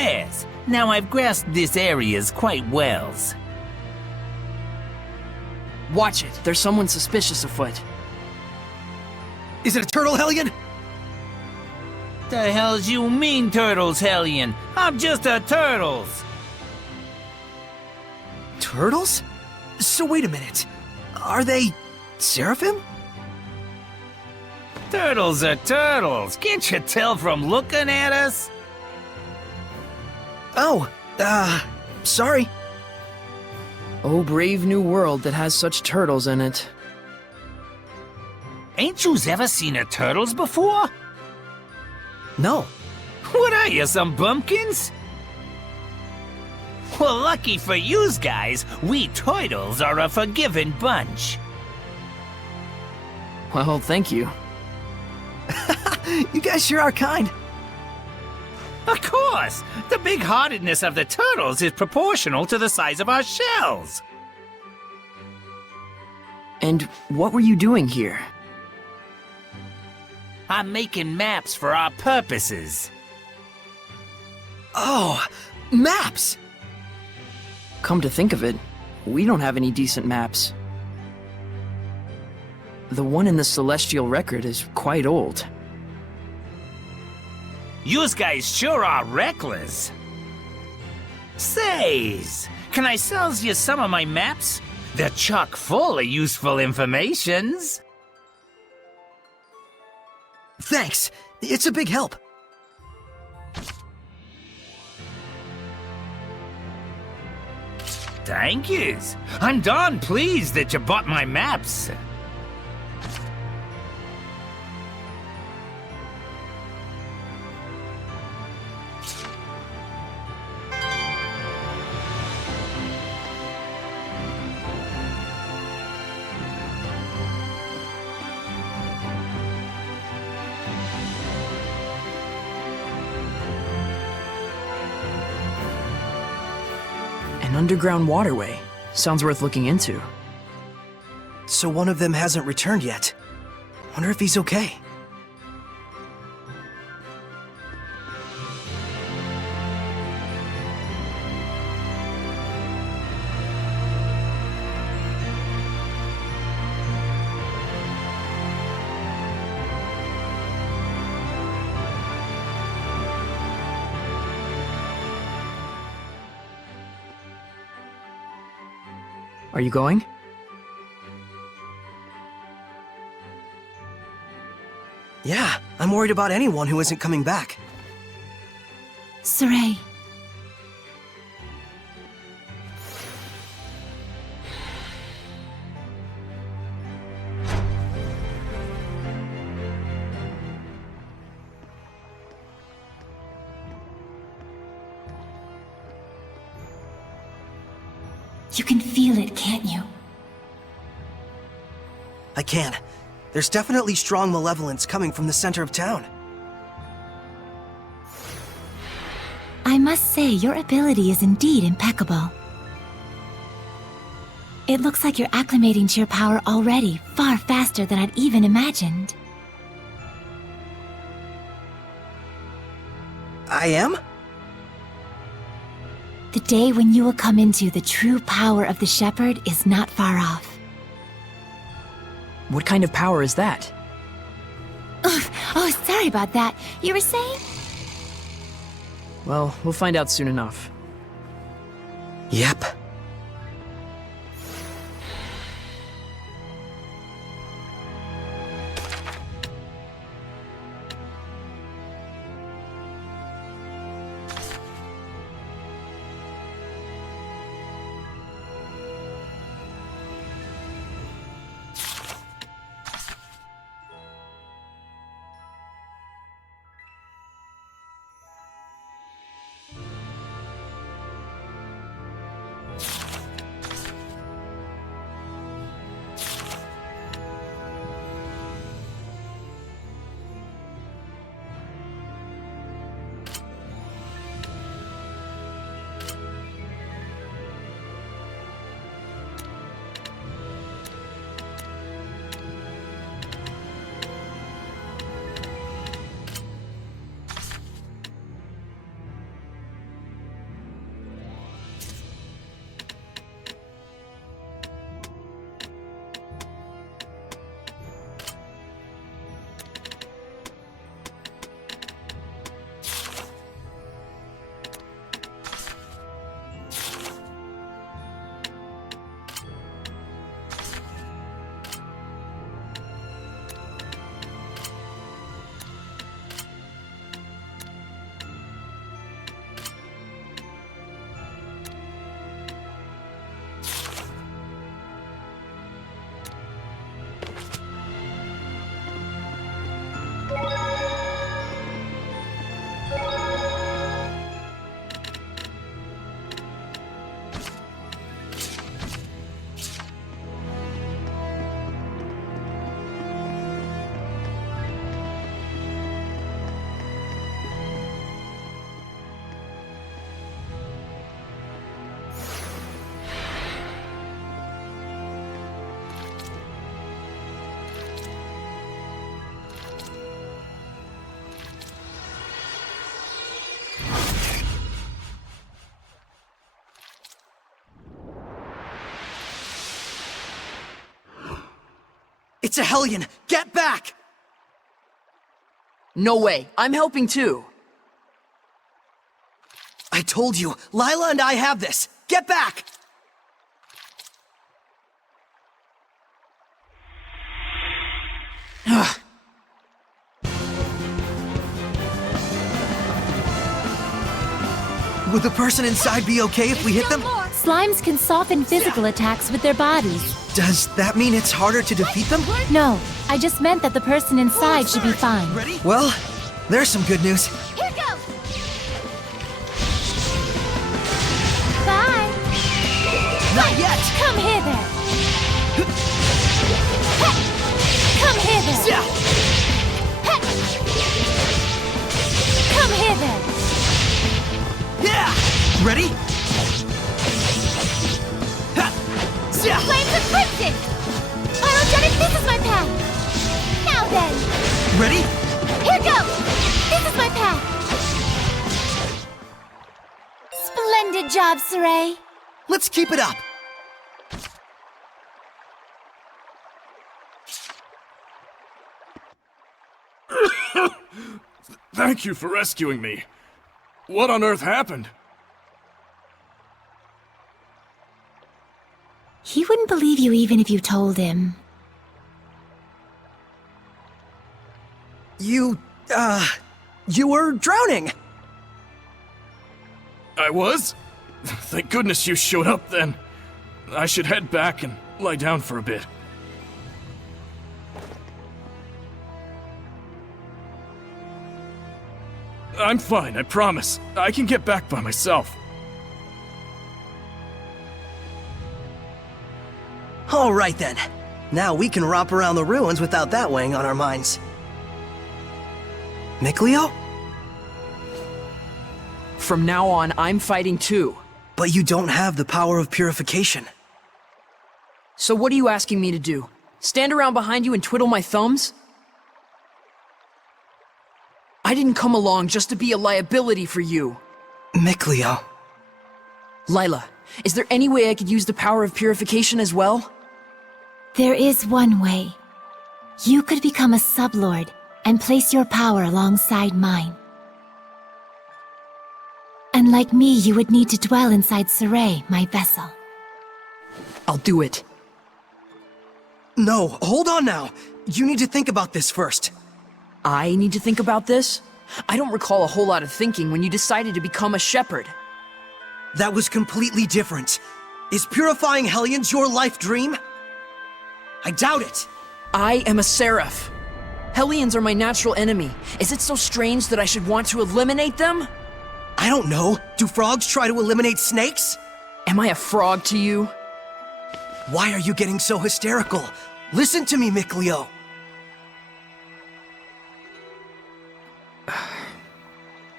stairs. Now I've grasped this areas quite well. Watch it. There's someone suspicious afoot. Is it a turtle, Hellion? The hell's you mean, Turtles, Hellion? I'm just a Turtles. Turtles? So wait a minute. Are they Seraphim? Turtles are turtles. Can't you tell from looking at us? Oh, sorry. Oh, brave new world that has such turtles in it. Ain't yous ever seen a turtles before? No. What are you, some bumpkins? Well, lucky for yous guys, we turtles are a forgiving bunch. Well, thank you. You guys sure are kind. Of course! The big-heartedness of the turtles is proportional to the size of our shells. And what were you doing here? I'm making maps for our purposes. Oh, maps! Come to think of it, we don't have any decent maps. The one in the Celestial Record is quite old. Yous guys sure are reckless. Says, can I sell you some of my maps? They're chock full of useful informations. Thanks. It's a big help. Thank yous. I'm darn pleased that you bought my maps. An underground waterway. Sounds worth looking into. So one of them hasn't returned yet. Wonder if he's okay. Are you going? Yeah, I'm worried about anyone who isn't coming back. Saray. You can feel it, can't you? I can. There's definitely strong malevolence coming from the center of town. I must say, your ability is indeed impeccable. It looks like you're acclimating to your power already, far faster than I'd even imagined. I am? The day when you will come into the true power of the Shepherd is not far off. What kind of power is that? Oh, sorry about that. You were saying? Well, we'll find out soon enough. Yep. It's a Hellion! Get back! No way. I'm helping too. I told you, Lila and I have this! Get back! Would the person inside be okay if we hit them? Slimes can soften physical attacks with their bodies. Does that mean it's harder to defeat them? No, I just meant that the person inside should be fine. Ready? Well, there's some good news. Here goes! Bye! Not yet! Come hither! Come hither! Yeah. Come hither! Yeah! Ready? Ha! Yeah. Flames of Crimson! Pyrogenic, this is my path! Now then! Ready? Here goes! This is my path! Splendid job, Saray! Let's keep it up. Thank you for rescuing me. What on earth happened? He wouldn't believe you even if you told him. You were drowning. I was? Thank goodness you showed up then. I should head back and lie down for a bit. I'm fine, I promise. I can get back by myself. All right then. Now we can romp around the ruins without that weighing on our minds. Mikleo? From now on, I'm fighting too. But you don't have the power of purification. So what are you asking me to do? Stand around behind you and twiddle my thumbs? I didn't come along just to be a liability for you. Mikleo. Lila, is there any way I could use the power of purification as well? There is one way. You could become a sublord and place your power alongside mine. And like me, you would need to dwell inside Saray, my vessel. I'll do it. No, hold on now. You need to think about this first. I need to think about this? I don't recall a whole lot of thinking when you decided to become a shepherd. That was completely different. Is purifying Hellions your life dream? I doubt it. I am a seraph. Hellions are my natural enemy. Is it so strange that I should want to eliminate them? I don't know. Do frogs try to eliminate snakes? Am I a frog to you? Why are you getting so hysterical? Listen to me, Mikleo.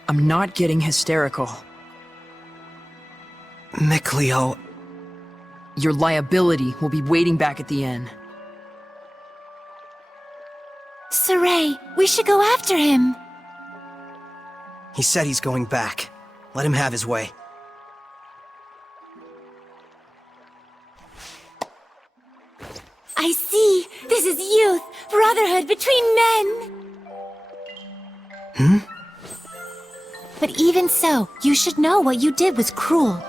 I'm not getting hysterical. Mikleo. Your liability will be waiting back at the inn. Saray, we should go after him. He said he's going back. Let him have his way. I see. This is youth, brotherhood between men. But even so, you should know what you did was cruel.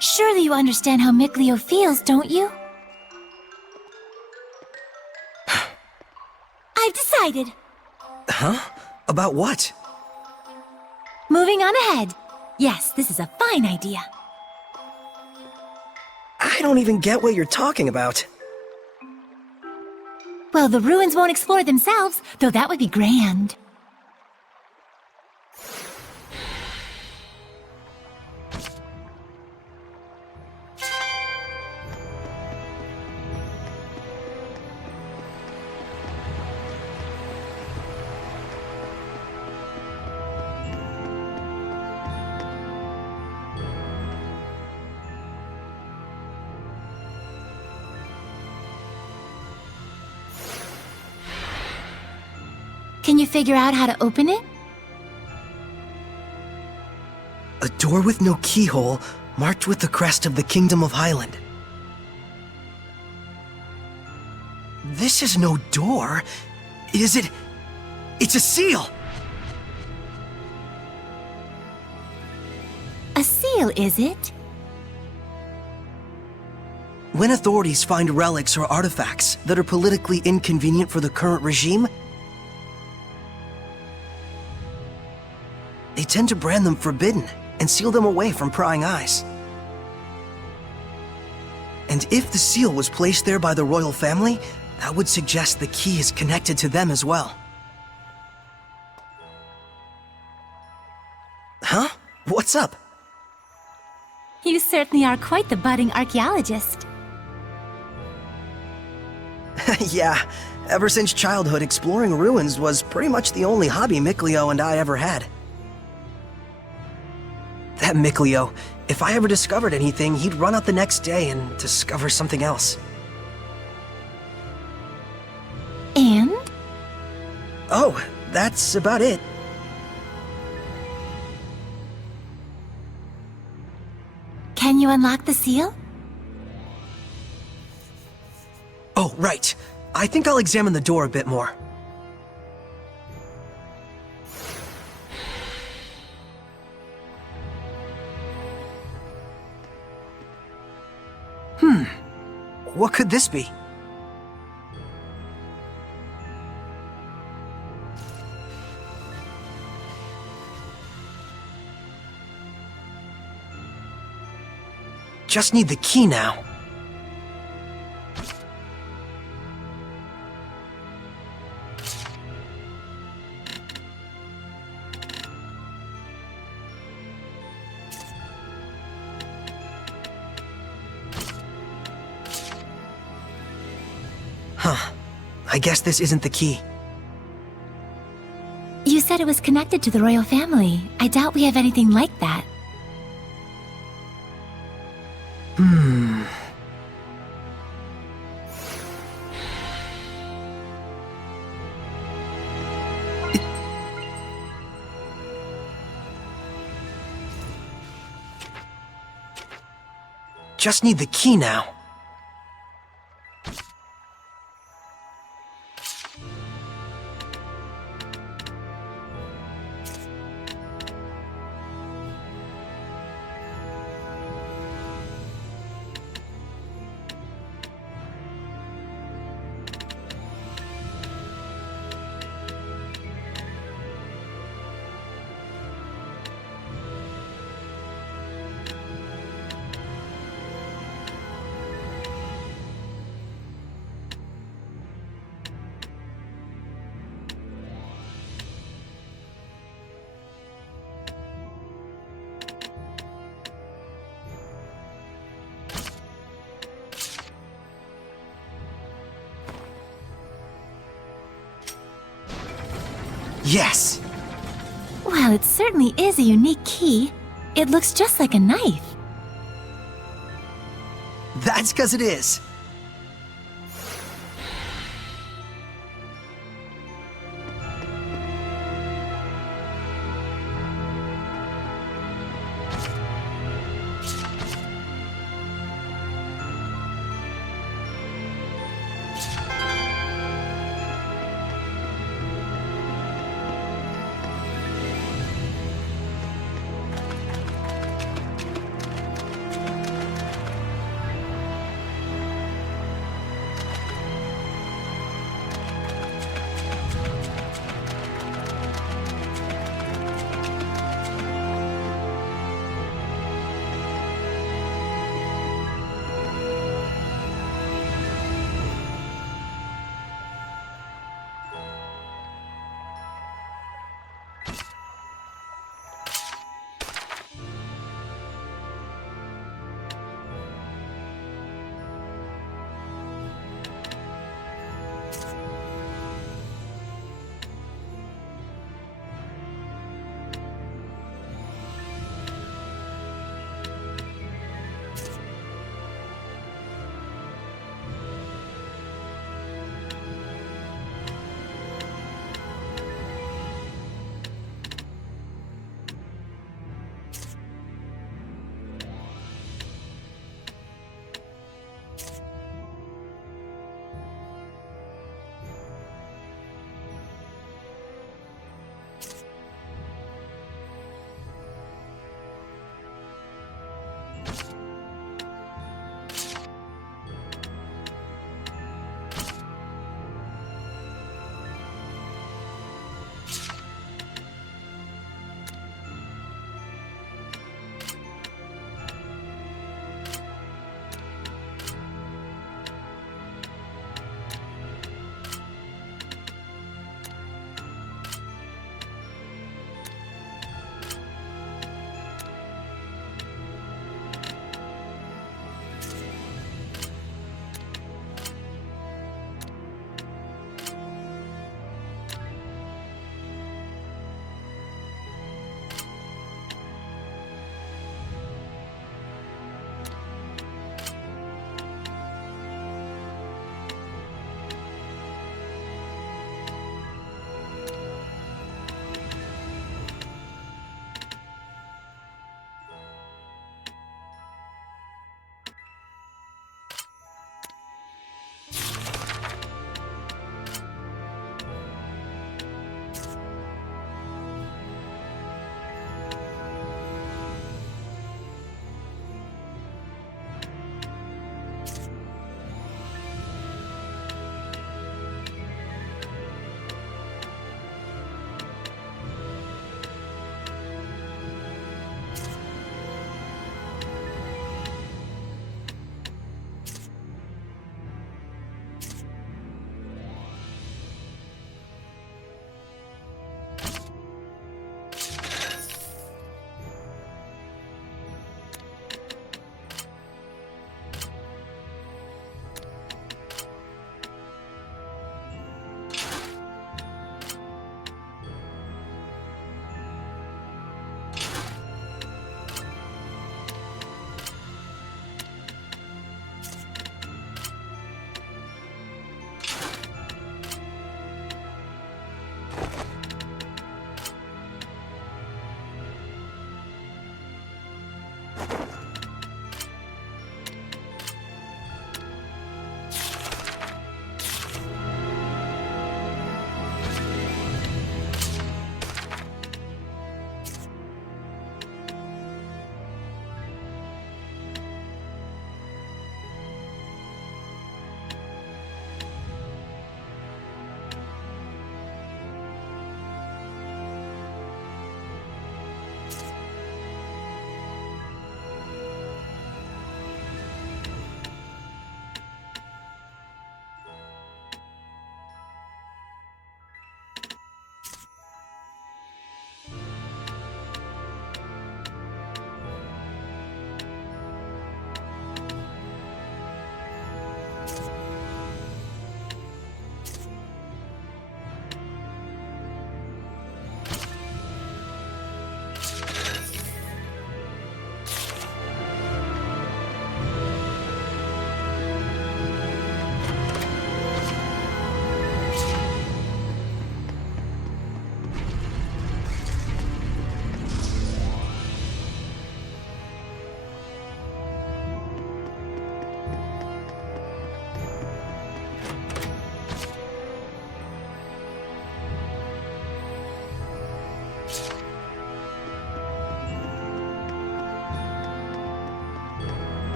Surely you understand how Mikleo feels, don't you? I've decided. Huh? About what? Moving on ahead. Yes, this is a fine idea. I don't even get what you're talking about. Well, the ruins won't explore themselves, though that would be grand. Can you figure out how to open it? A door with no keyhole, marked with the crest of the Kingdom of Highland. This is no door. Is it? It's a seal! A seal, is it? When authorities find relics or artifacts that are politically inconvenient for the current regime, they tend to brand them forbidden and seal them away from prying eyes. And if the seal was placed there by the royal family, that would suggest the key is connected to them as well. Huh? What's up? You certainly are quite the budding archaeologist. Yeah, ever since childhood, exploring ruins was pretty much the only hobby Mikleo and I ever had. That Mikleo, if I ever discovered anything, he'd run out the next day and discover something else. And? Oh, that's about it. Can you unlock the seal? Oh, right. I think I'll examine the door a bit more. What could this be? Just need the key now. Huh. I guess this isn't the key. You said it was connected to the royal family. I doubt we have anything like that. Just need the key now. Yes! Well, it certainly is a unique key. It looks just like a knife. That's 'cause it is.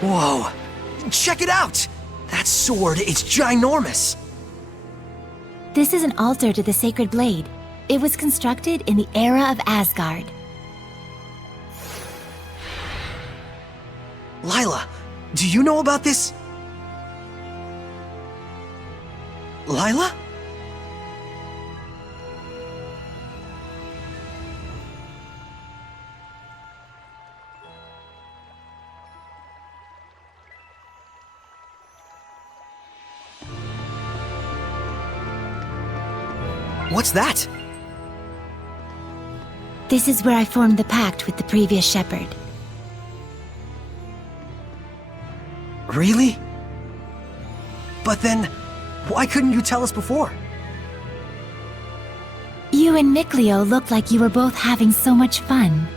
Whoa! Check it out! That sword is ginormous! This is an altar to the sacred blade. It was constructed in the era of Asgard. Lila, do you know about this? Lila? What's that? This is where I formed the pact with the previous shepherd. Really? But then, why couldn't you tell us before? You and Mikleo looked like you were both having so much fun.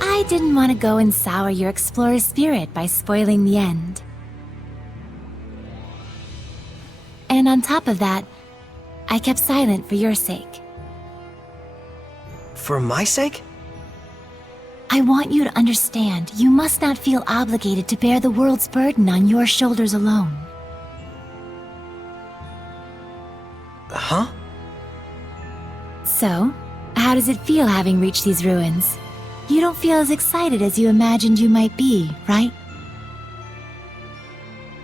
I didn't want to go and sour your explorer spirit by spoiling the end. And on top of that, I kept silent for your sake. For my sake? I want you to understand, you must not feel obligated to bear the world's burden on your shoulders alone. Huh? So, how does it feel having reached these ruins? You don't feel as excited as you imagined you might be, right?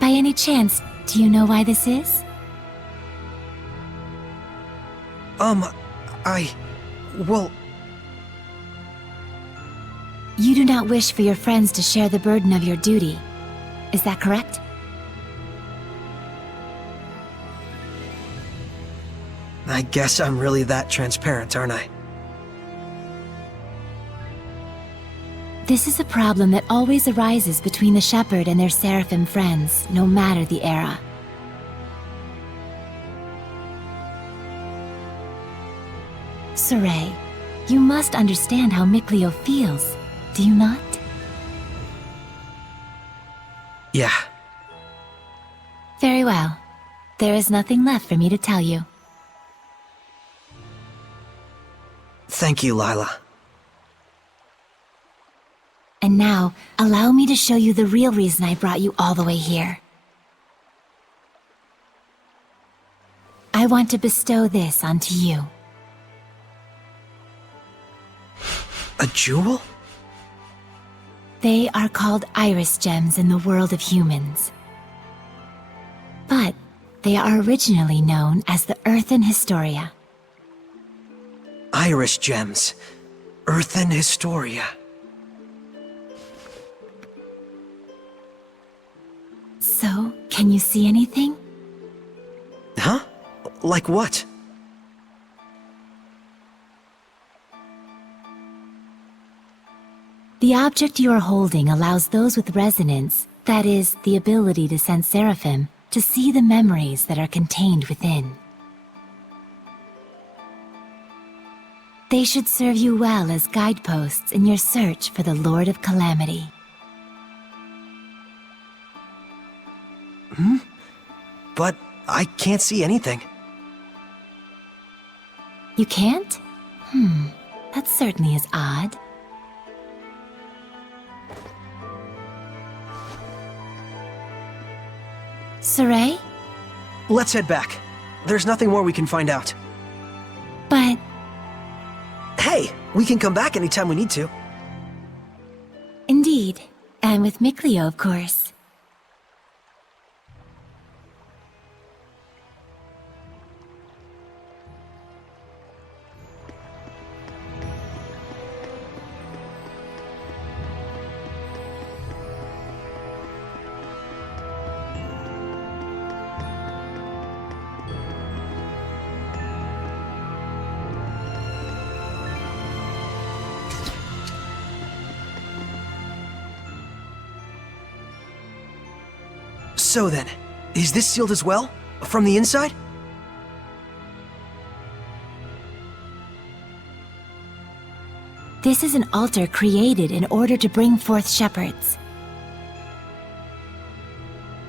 By any chance, do you know why this is? Well... You do not wish for your friends to share the burden of your duty. Is that correct? I guess I'm really that transparent, aren't I? This is a problem that always arises between the shepherd and their seraphim friends, no matter the era. Saray, you must understand how Mikleo feels, do you not? Yeah. Very well. There is nothing left for me to tell you. Thank you, Lila. And now, allow me to show you the real reason I brought you all the way here. I want to bestow this onto you. A jewel? They are called iris gems in the world of humans. But they are originally known as the Earthen Historia. Iris gems. Earthen Historia. So, can you see anything? Huh? Like what? The object you are holding allows those with resonance, that is, the ability to sense seraphim, to see the memories that are contained within. They should serve you well as guideposts in your search for the Lord of Calamity. But I can't see anything. You can't? That certainly is odd. Saray? Let's head back. There's nothing more we can find out. But Hey, we can come back anytime we need to. indeed, and with Mikleo, of course. So then, is this sealed as well? From the inside? This is an altar created in order to bring forth shepherds.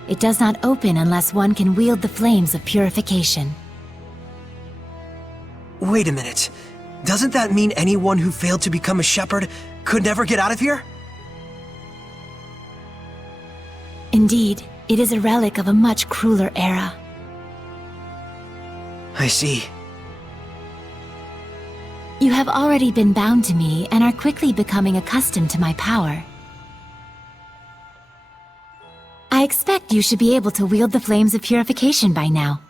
It does not open unless one can wield the flames of purification. Wait a minute. Doesn't that mean anyone who failed to become a shepherd could never get out of here? Indeed, it is a relic of a much crueler era. I see. You have already been bound to me and are quickly becoming accustomed to my power. I expect you should be able to wield the flames of purification by now.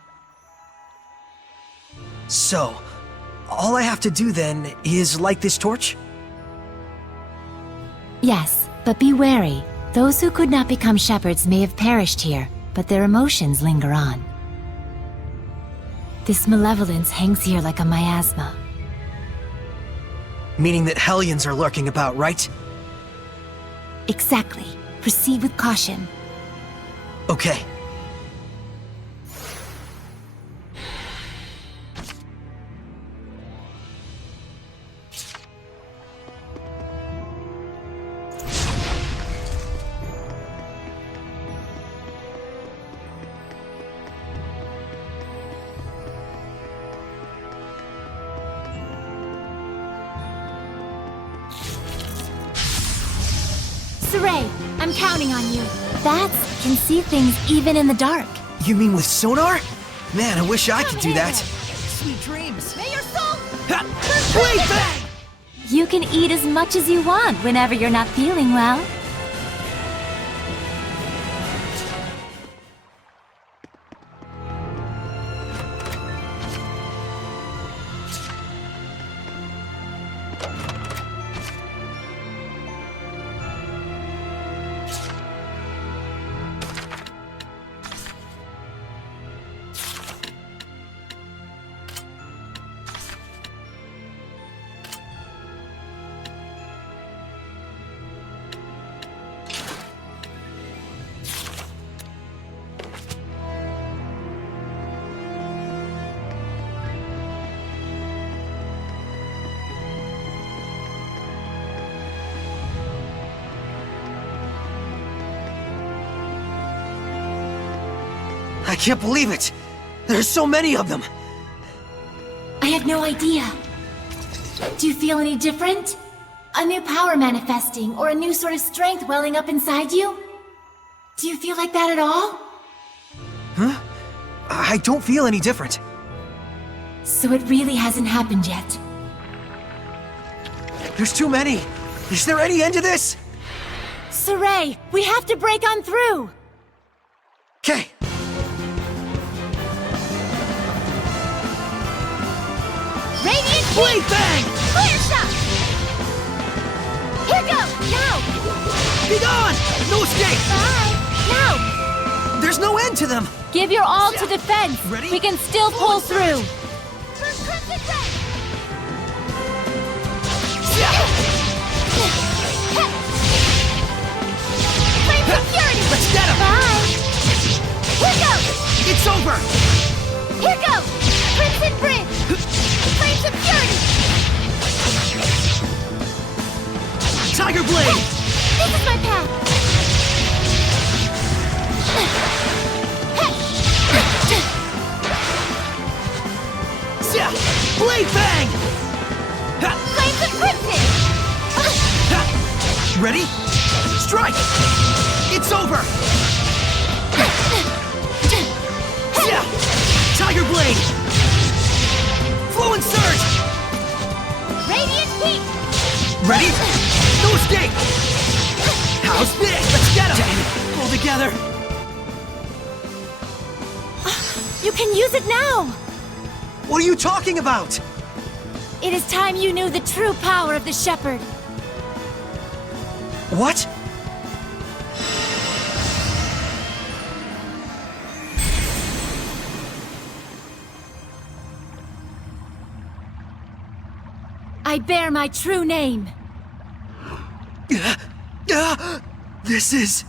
So, all I have to do then is light this torch? Yes, but be wary. Those who could not become shepherds may have perished here, but their emotions linger on. This malevolence hangs here like a miasma. Meaning that Hellions are lurking about, right? Exactly. Proceed with caution. Okay. Saray, I'm counting on you. Bats can see things even in the dark. You mean with sonar? Man, I wish I could do that. Sweet dreams. May your soul Wait, bang! You can eat as much as you want whenever you're not feeling well. I can't believe it! There's so many of them! I have no idea. Do you feel any different? A new power manifesting, or a new sort of strength welling up inside you? Do you feel like that at all? Huh? I don't feel any different. So it really hasn't happened yet. There's too many! Is there any end to this? Saray, we have to break on through! Okay. radiant Blade bang! clear shot. Here goes. Now. Be gone! No escape! Bye. Now. There's no end to them! Give your all to defense! Ready? We can still pull through! For Crimson Red. Flame of Purity. Let's get him! Bye. Here goes. It's over! Here goes. Crimson Bridge. Flames of Purity. Tiger Blade! This is my path. Blade bang! Flames of Crimson. Ready? Strike! It's over! Tiger Blade! Flow and Surge! Radiant Peak. Ready? No escape! How's this? Let's get him! Pull together! You can use it now! What are you talking about? It is time you knew the true power of the Shepherd. What? I bear my true name. This is...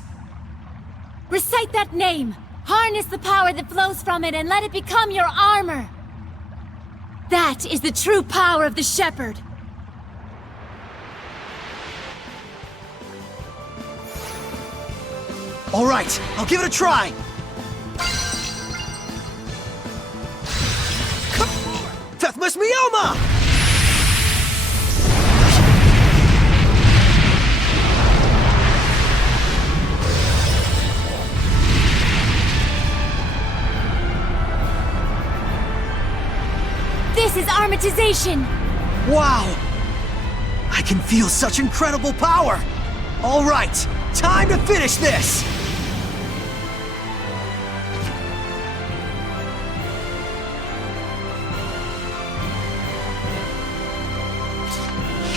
Recite that name. Harness the power that flows from it and let it become your armor. That is the true power of the Shepherd. All right, I'll give it a try. Deathmas Mioma! armatization! Wow! I can feel such incredible power! All right, time to finish this!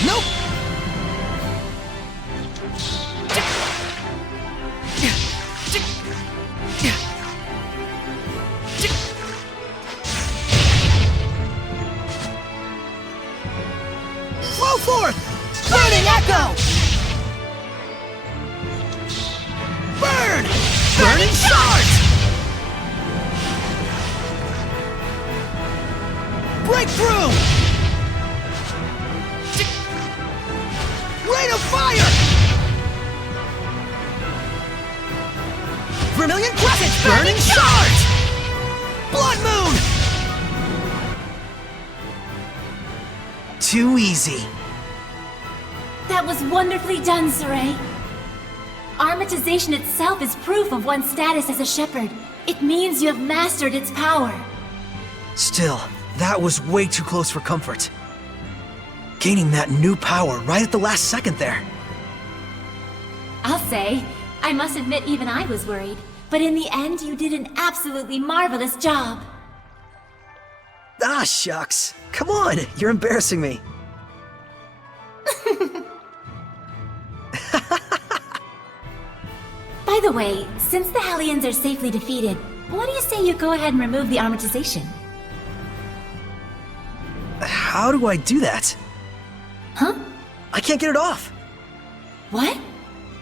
Nope! Flow forth! Burning Echo! Burn! Burning Shards! Breakthrough! Rain of Fire! Vermilion Crescent! Burning Shards! Blood Moon! Too easy. That was wonderfully done, Saray. Armatization itself is proof of one's status as a shepherd. It means you have mastered its power. Still, that was way too close for comfort. Gaining that new power right at the last second there. I'll say, I must admit even I was worried. But in the end, you did an absolutely marvelous job. Ah, shucks. Come on, you're embarrassing me. By the way, since the Hellions are safely defeated, what do you say you go ahead and remove the armatization? How do I do that? Huh? I can't get it off. What?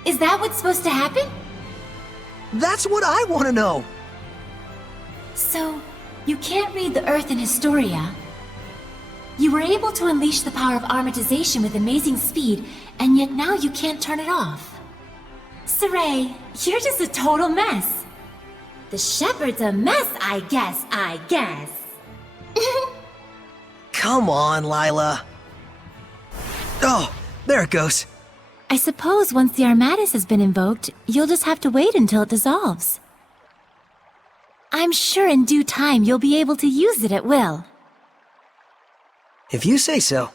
Is that what's supposed to happen? That's what I want to know. So, you can't read the Earth in Historia. You were able to unleash the power of armatization with amazing speed, and yet now you can't turn it off. Saray, you're just a total mess. The shepherd's a mess, I guess. Come on, Lila. Oh, there it goes. I suppose once the Armatus has been invoked, you'll just have to wait until it dissolves. I'm sure in due time you'll be able to use it at will. If you say so.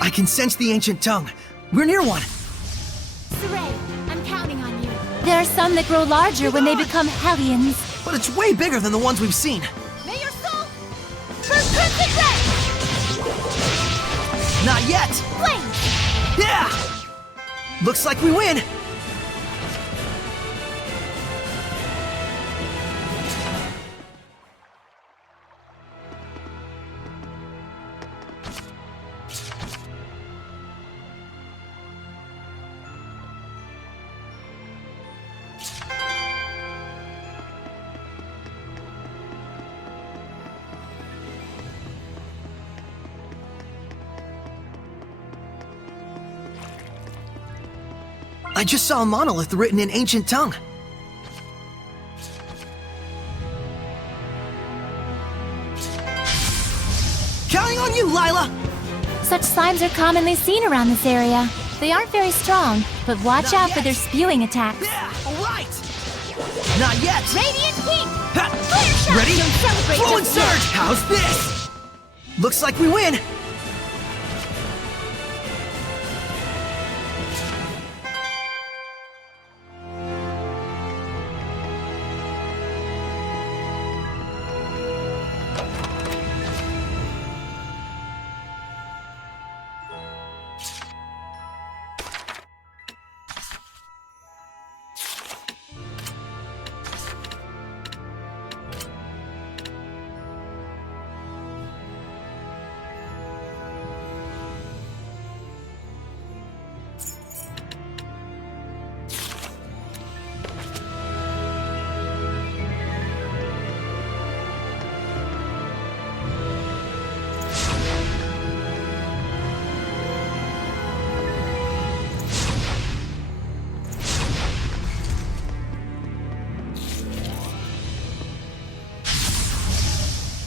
I can sense the ancient tongue. We're near one. Saray, I'm counting on you. There are some that grow larger when they become Hellions. But it's way bigger than the ones we've seen. May your soul burn crimson red! Not yet. Flame! Yeah! Looks like we win. I just saw a monolith written in ancient tongue. Counting on you, Lila! Such slimes are commonly seen around this area. They aren't very strong, but watch out for their spewing attacks. Yeah, all right! Not yet! Radiant heat! Ha! Flare shot! Ready? Don't celebrate Flow and just yet. surge! How's this? Looks like we win!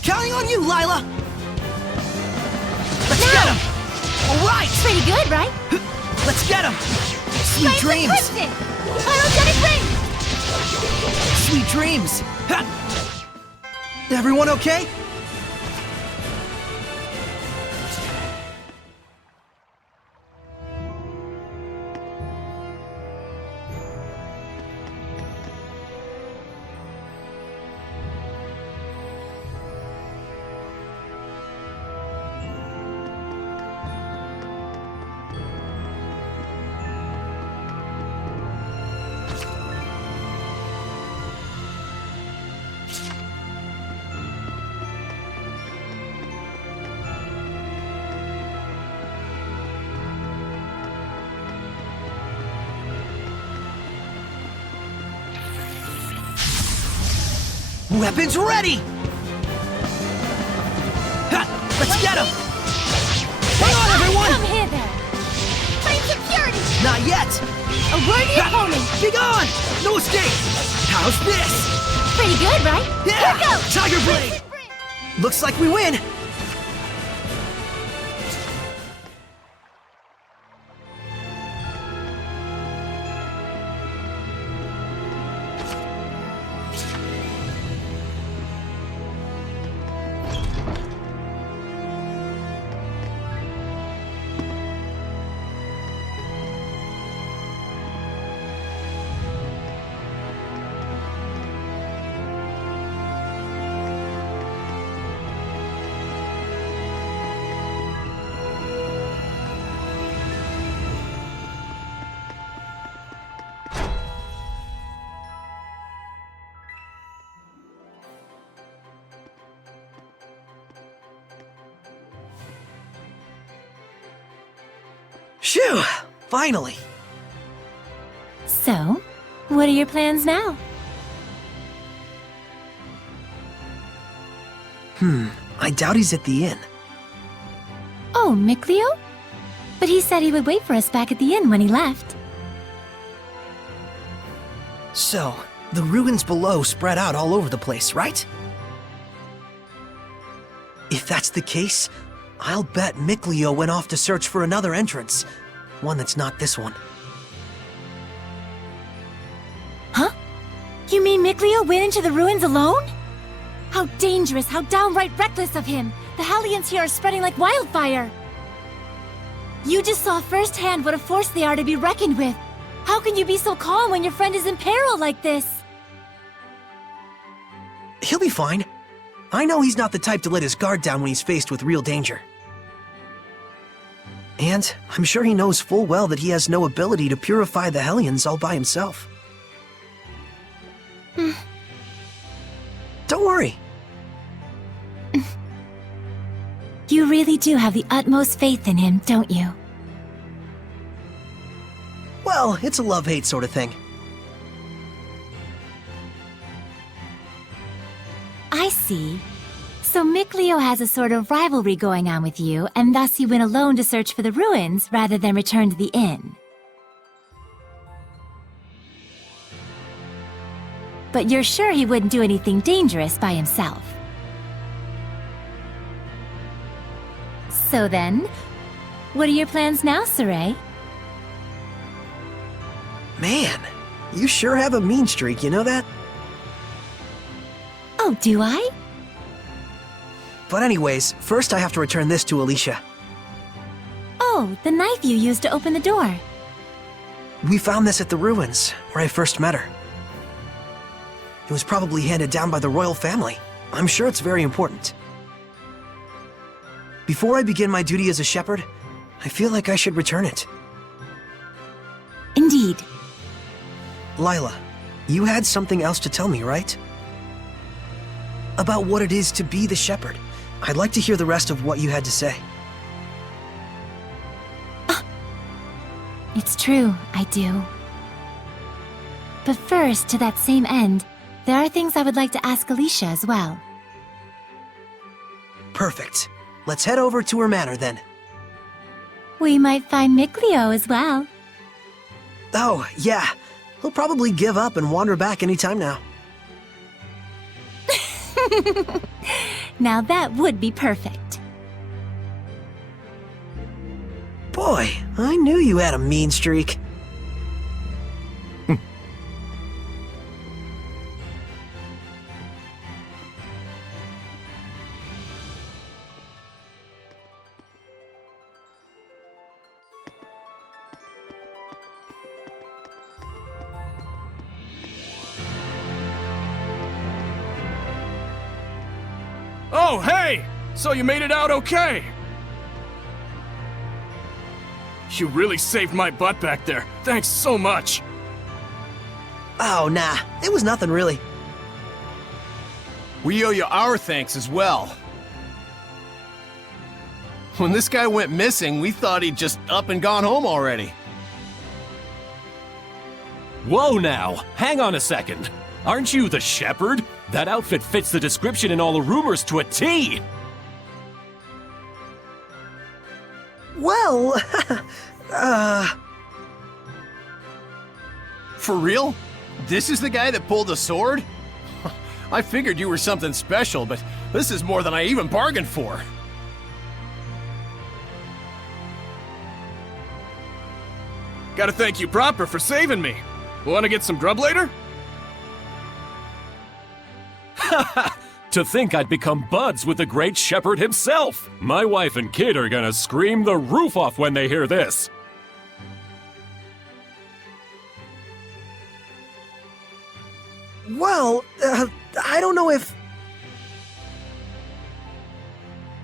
Counting on you, Lila! Let's get him! Alright! Pretty good, right? Let's get him! Sweet Crimson dreams! Crimson! Photogenic ring! Sweet dreams! Ha! Everyone okay? Weapons ready! Ha! Let's get him! Hang on, everyone! Come here, there! Flames of purity! Not yet! A worthy Ha! opponent! Be gone! No escape! How's this? Pretty good, right? Yeah! Here goes! Tiger Blade! Crimson Bridge! Looks like we win! Phew! Finally! So, what are your plans now? I doubt he's at the inn. Oh, Mikleo? But he said he would wait for us back at the inn when he left. So, the ruins below spread out all over the place, right? If that's the case, I'll bet Mikleo went off to search for another entrance. One that's not this one. Huh? You mean Mikleo went into the ruins alone? How dangerous, how downright reckless of him! The Hellions here are spreading like wildfire! You just saw firsthand what a force they are to be reckoned with. How can you be so calm when your friend is in peril like this? He'll be fine. I know he's not the type to let his guard down when he's faced with real danger. And I'm sure he knows full well that he has no ability to purify the Hellions all by himself. Don't worry. You really do have the utmost faith in him, don't you? Well, it's a love-hate sort of thing. I see. So Mikleo has a sort of rivalry going on with you, and thus he went alone to search for the ruins rather than return to the inn. But you're sure he wouldn't do anything dangerous by himself? So then, what are your plans now, Saray? Man, you sure have a mean streak, you know that? Oh, do I? But anyways, first I have to return this to Alicia. Oh, the knife you used to open the door. We found this at the ruins, where I first met her. It was probably handed down by the royal family. I'm sure it's very important. Before I begin my duty as a shepherd, I feel like I should return it. Indeed. Lila, you had something else to tell me, right? About what it is to be the shepherd. I'd like to hear the rest of what you had to say. It's true, I do. But first, to that same end, there are things I would like to ask Alicia as well. Perfect. Let's head over to her manor then. We might find Mikleo as well. Oh, yeah. He'll probably give up and wander back anytime now. Now that would be perfect. Boy, I knew you had a mean streak. Oh, hey! So you made it out okay? You really saved my butt back there. Thanks so much. Oh, nah, it was nothing really. We owe you our thanks as well. When this guy went missing, we thought he'd just up and gone home already. Whoa now, hang on a second. Aren't you the shepherd? That outfit fits the description in all the rumors to a T! Well, For real? This is the guy that pulled the sword? I figured you were something special, but this is more than I even bargained for. Gotta thank you proper for saving me. Wanna get some grub later? To think I'd become buds with the great shepherd himself! My wife and kid are gonna scream the roof off when they hear this! well, I don't know if...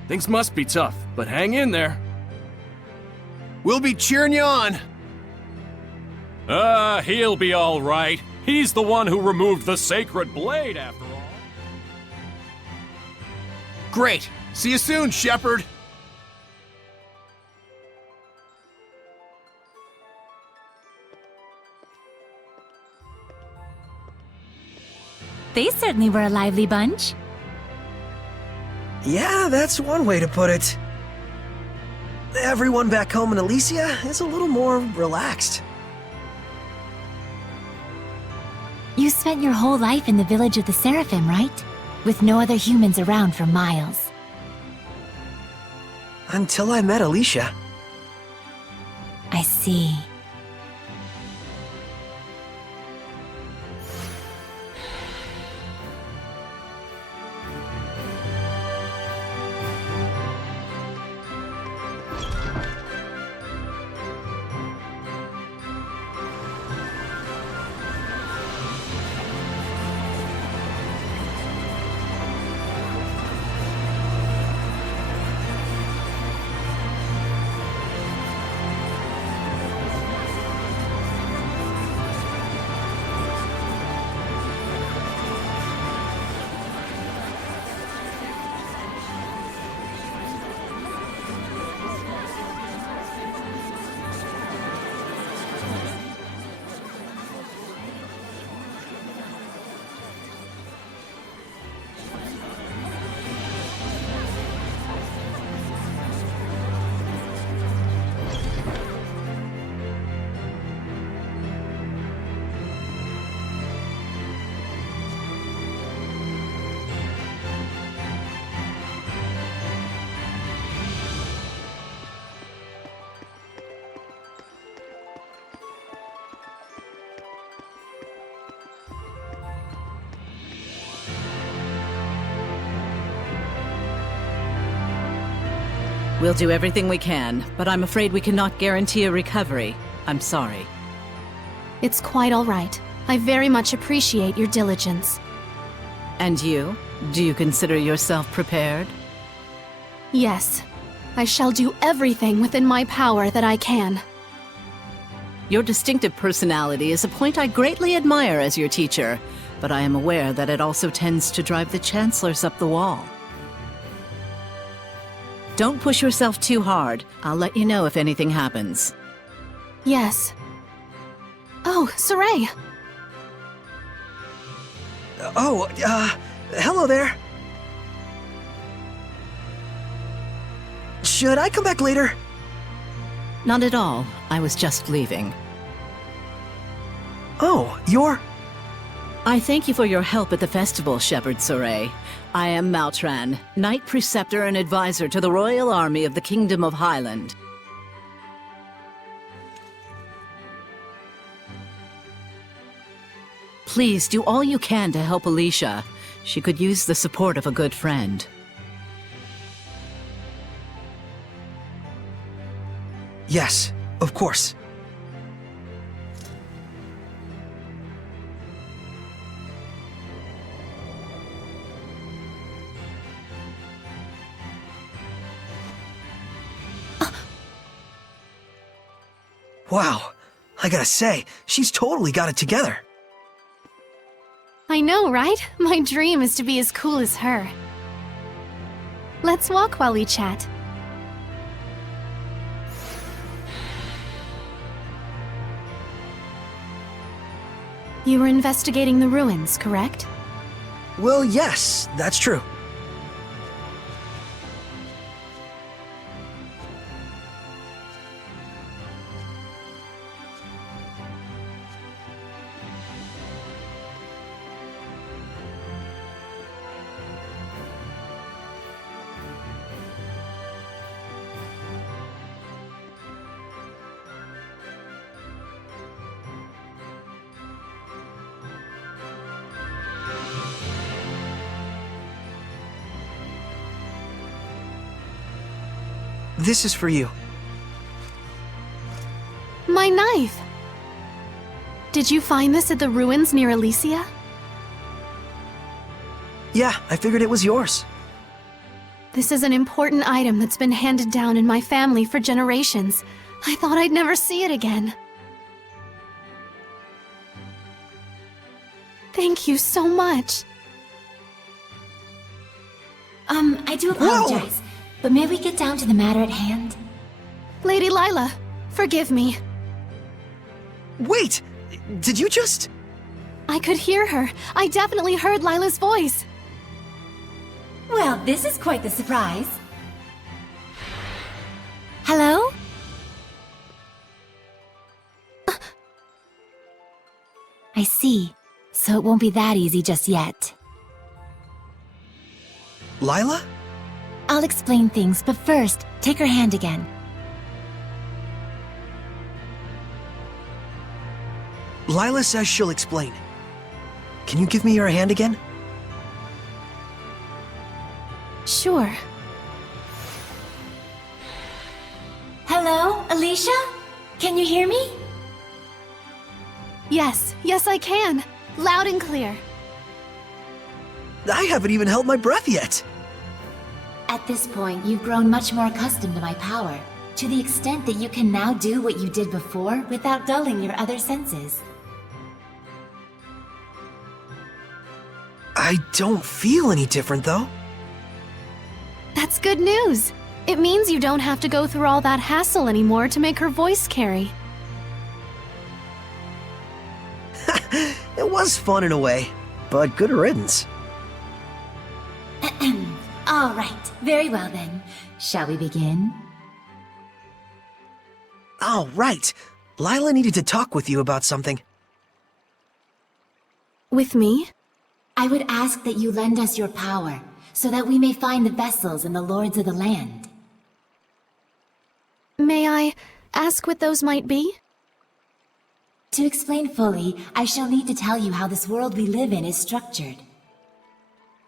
Things must be tough, but hang in there. We'll be cheering you on. He'll be alright. He's the one who removed the sacred blade, after all. Great. See you soon, Shepherd. They certainly were a lively bunch. Yeah, that's one way to put it. Everyone back home in Elysia is a little more relaxed. You spent your whole life in the village of the Seraphim, right? With no other humans around for miles. Until I met Alicia. I see. We'll do everything we can, but I'm afraid we cannot guarantee a recovery. I'm sorry. It's quite all right. I very much appreciate your diligence. And you? Do you consider yourself prepared? Yes, I shall do everything within my power that I can. Your distinctive personality is a point I greatly admire as your teacher, but I am aware that it also tends to drive the chancellors up the wall. Don't push yourself too hard. I'll let you know if anything happens. Yes. Oh, Saray! Oh, hello there. Should I come back later? Not at all. I was just leaving. Oh, you're... I thank you for your help at the festival, Shepherd Soray. I am Maltran, Knight Preceptor and Advisor to the Royal Army of the Kingdom of Highland. Please do all you can to help Alicia. She could use the support of a good friend. Yes, of course. Wow, I gotta say, she's totally got it together. I know, right? My dream is to be as cool as her. Let's walk while we chat. You were investigating the ruins, correct? Well, yes, that's true. This is for you. My knife! Did you find this at the ruins near Elysia? Yeah, I figured it was yours. This is an important item that's been handed down in my family for generations. I thought I'd never see it again. Thank you so much. I do apologize, but may we get down to the matter at hand? Lady Lila, forgive me. Wait! Did you just... I could hear her. I definitely heard Lila's voice. Well, this is quite the surprise. Hello? I see. So it won't be that easy just yet. Lila? I'll explain things, but first, take her hand again. Lila says she'll explain. Can you give me your hand again? Sure. Hello, Alicia? Can you hear me? Yes, I can. Loud and clear. I haven't even held my breath yet. At this point, you've grown much more accustomed to my power, to the extent that you can now do what you did before without dulling your other senses. I don't feel any different, though. That's good news. It means you don't have to go through all that hassle anymore to make her voice carry. It was fun in a way, but good riddance. All right, very well then. Shall we begin? Oh, right. Lila needed to talk with you about something. With me? I would ask that you lend us your power, so that we may find the vessels and the lords of the land. May I ask what those might be? To explain fully, I shall need to tell you how this world we live in is structured.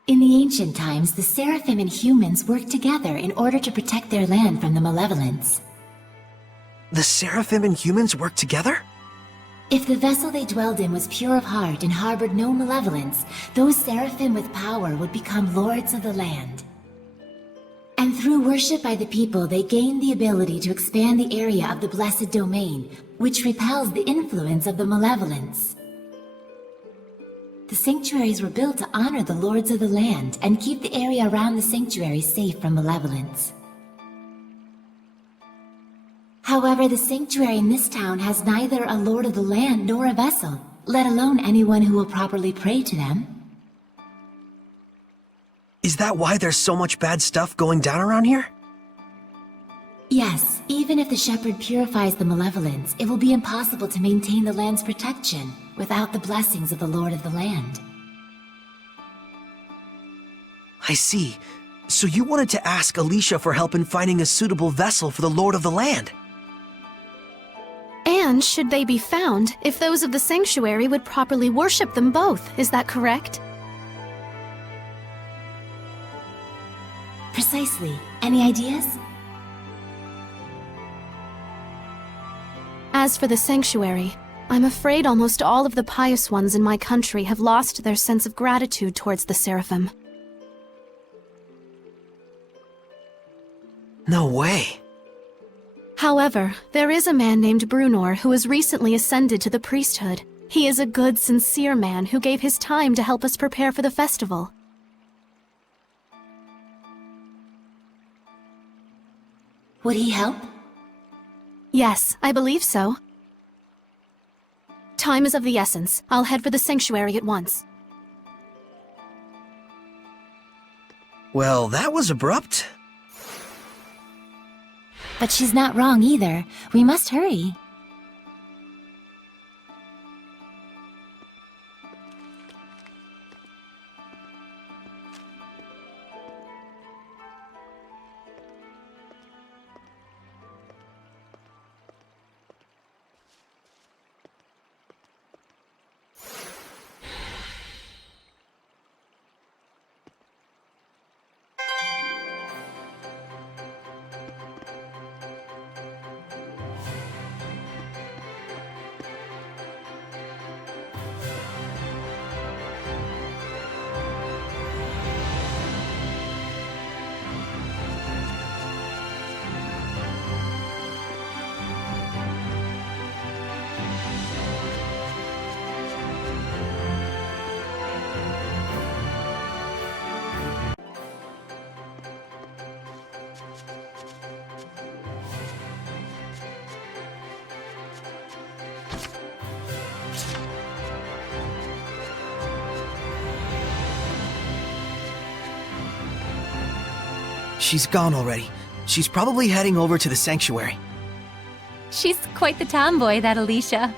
In the ancient times, the Seraphim and humans worked together in order to protect their land from the malevolence. The Seraphim and humans work together? If the vessel they dwelled in was pure of heart and harbored no malevolence, those Seraphim with power would become lords of the land. And through worship by the people, they gained the ability to expand the area of the Blessed Domain, which repels the influence of the malevolence. The sanctuaries were built to honor the lords of the land and keep the area around the sanctuary safe from malevolence. However, the sanctuary in this town has neither a lord of the land nor a vessel, let alone anyone who will properly pray to them. Is that why there's so much bad stuff going down around here? Yes, even if the shepherd purifies the malevolence, it will be impossible to maintain the land's protection, without the blessings of the Lord of the Land. I see. So you wanted to ask Alicia for help in finding a suitable vessel for the Lord of the Land? And should they be found, if those of the sanctuary would properly worship them both, is that correct? Precisely. Any ideas? As for the sanctuary, I'm afraid almost all of the pious ones in my country have lost their sense of gratitude towards the Seraphim. No way. However, there is a man named Brunor who has recently ascended to the priesthood. He is a good, sincere man who gave his time to help us prepare for the festival. Would he help? Yes, I believe so. Time is of the essence. I'll head for the sanctuary at once. Well, that was abrupt. But she's not wrong either. We must hurry. She's gone already. She's probably heading over to the sanctuary. She's quite the tomboy, that Alicia.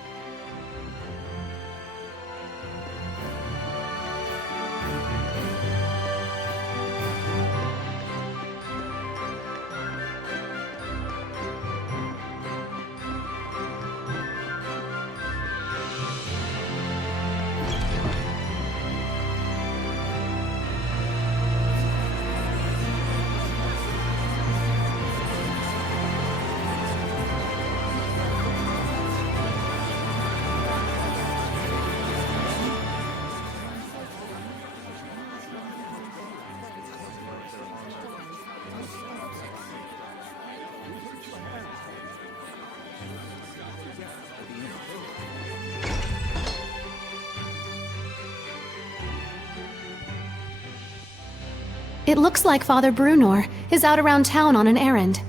It looks like Father Brunor is out around town on an errand.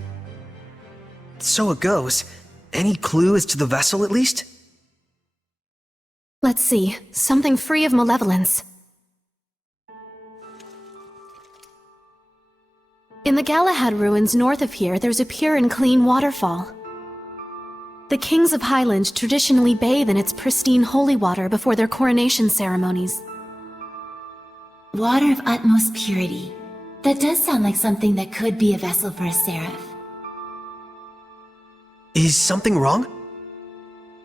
So it goes. Any clue as to the vessel, at least? Let's see, something free of malevolence. In the Galahad ruins north of here, there's a pure and clean waterfall. The kings of Highland traditionally bathe in its pristine holy water before their coronation ceremonies. Water of utmost purity. That does sound like something that could be a vessel for a seraph. Is something wrong?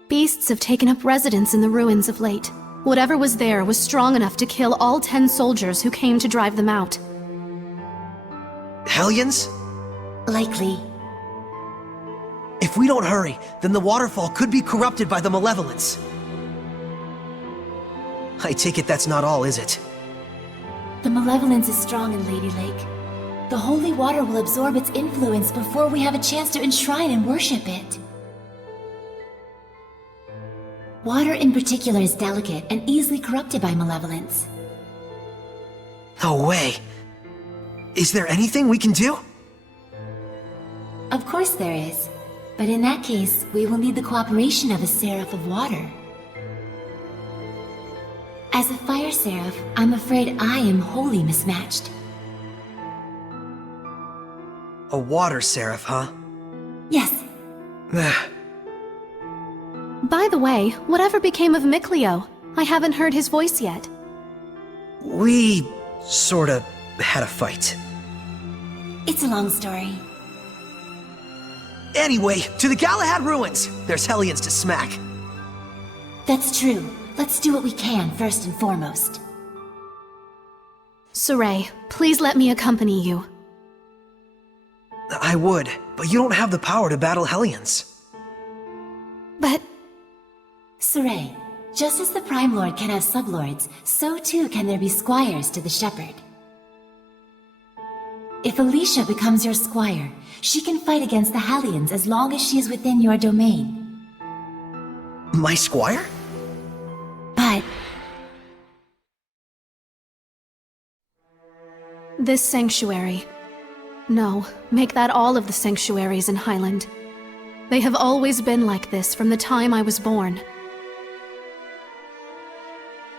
Beasts have taken up residence in the ruins of late. Whatever was there was strong enough to kill all 10 soldiers who came to drive them out. Hellions? Likely. If we don't hurry, then the waterfall could be corrupted by the malevolence. I take it that's not all, is it? The malevolence is strong in Lady Lake. The holy water will absorb its influence before we have a chance to enshrine and worship it. Water in particular is delicate and easily corrupted by malevolence. No way. Is there anything we can do? Of course there is. But in that case, we will need the cooperation of a Seraph of Water. As a Fire Seraph, I'm afraid I am wholly mismatched. A water seraph, huh? Yes, By the way, whatever became of Mikleo? I haven't heard his voice yet. We sorta had a fight. It's a long story. Anyway, to the Galahad ruins! There's Hellions to smack. That's true. Let's do what we can first and foremost. Saray, please let me accompany you. I would, but you don't have the power to battle Hellions. But... Saray, just as the Prime Lord can have sublords, so too can there be squires to the Shepherd. If Alicia becomes your squire, she can fight against the Hellions as long as she is within your domain. My squire? But... this sanctuary. No, make that all of the sanctuaries in Highland. They have always been like this from the time I was born.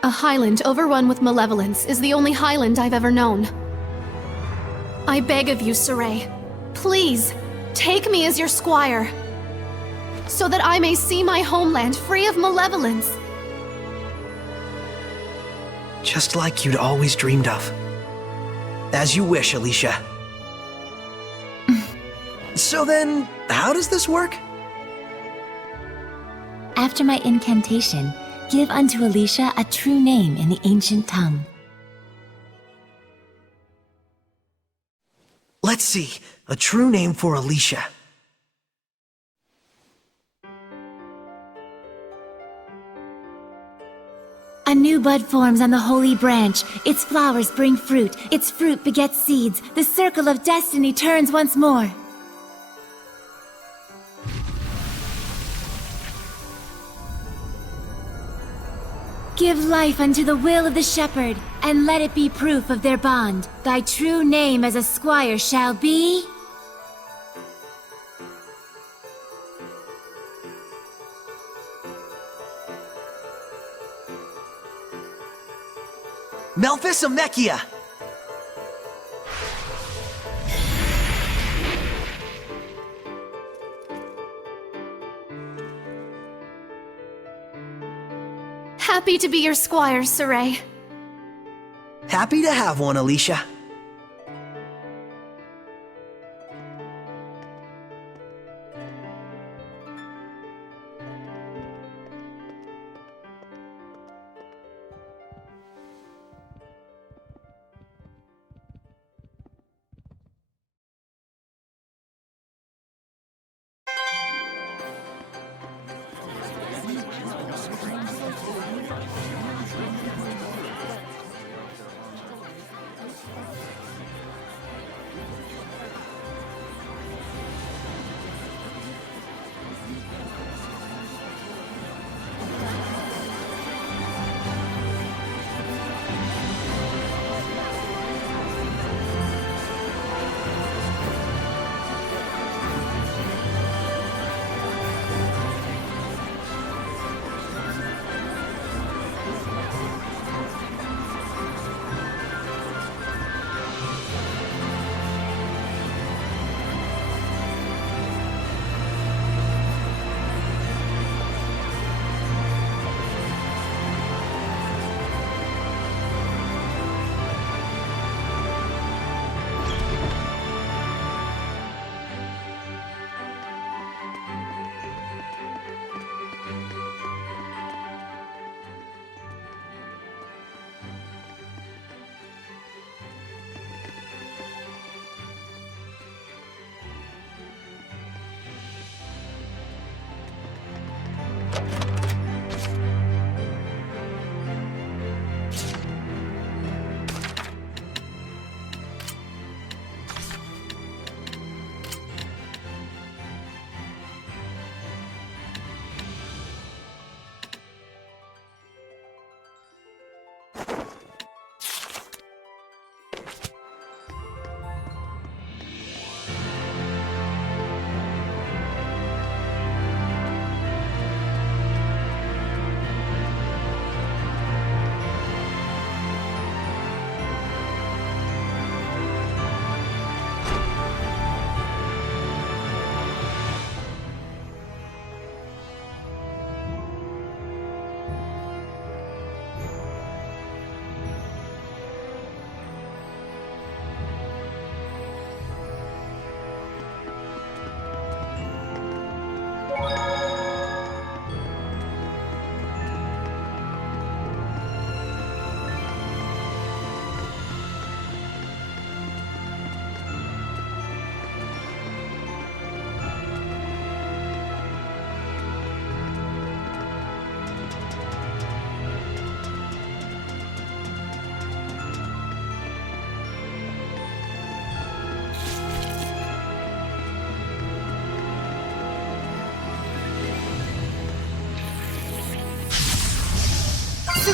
A Highland overrun with malevolence is the only Highland I've ever known. I beg of you, Saray, please, take me as your squire, so that I may see my homeland free of malevolence. Just like you'd always dreamed of. As you wish, Alicia. So then, how does this work? After my incantation, give unto Alicia a true name in the ancient tongue. Let's see, a true name for Alicia. A new bud forms on the holy branch. Its flowers bring fruit. Its fruit begets seeds. The circle of destiny turns once more. Give life unto the will of the shepherd, and let it be proof of their bond. Thy true name as a squire shall be... Melphisamechia! Happy to be your squire, Saray. Happy to have one, Alicia.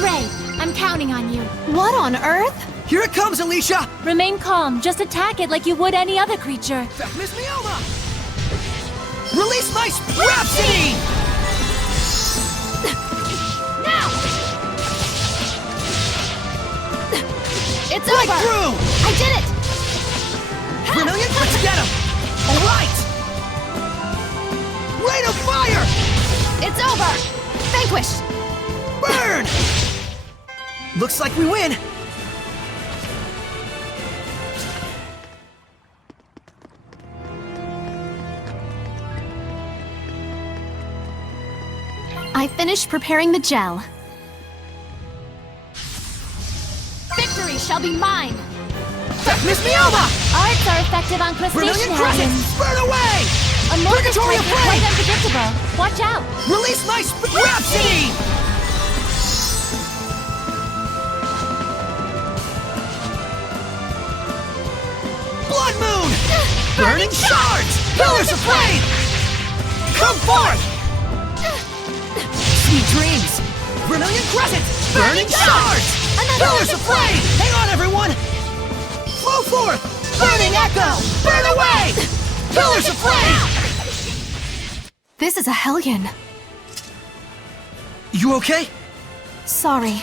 Saray, I'm counting on you. What on earth? Here it comes, Alicia! Remain calm. Just attack it like you would any other creature. Miss Mioma! Release my Rhapsody! Now! It's Right over! through! I did it! Vermilion, let's get him! Alright! Rain of fire! It's over! Vanquished! Burn! Looks like we win! I finished preparing the gel. Victory shall be mine! Miss Mioma! Arts are effective on crustacean Vermilion Crescent! hellions. Burn away! A mortar Purgatory strike of is quite Flame! unpredictable. Watch out! Release my Rhapsody! Blood Moon! Burning Shards! Pillars of Flame! Come forth! Sweet dreams! Vermilion Crescent! Burning Shards! Pillars of Flame! Hang on, everyone! Flow forth! Burning Echo! Burn away! Pillars of Flame! This is a hellion. You okay? Sorry.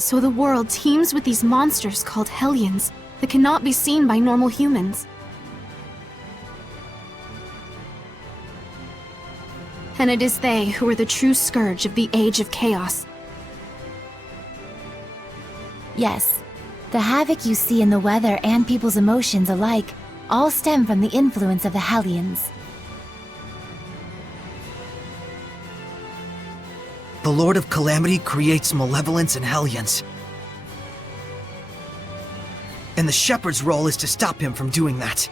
So the world teems with these monsters called Hellions that cannot be seen by normal humans. And it is they who are the true scourge of the Age of Chaos. Yes, the havoc you see in the weather and people's emotions alike all stem from the influence of the Hellions. The Lord of Calamity creates malevolence and Hellions. And the Shepherd's role is to stop him from doing that.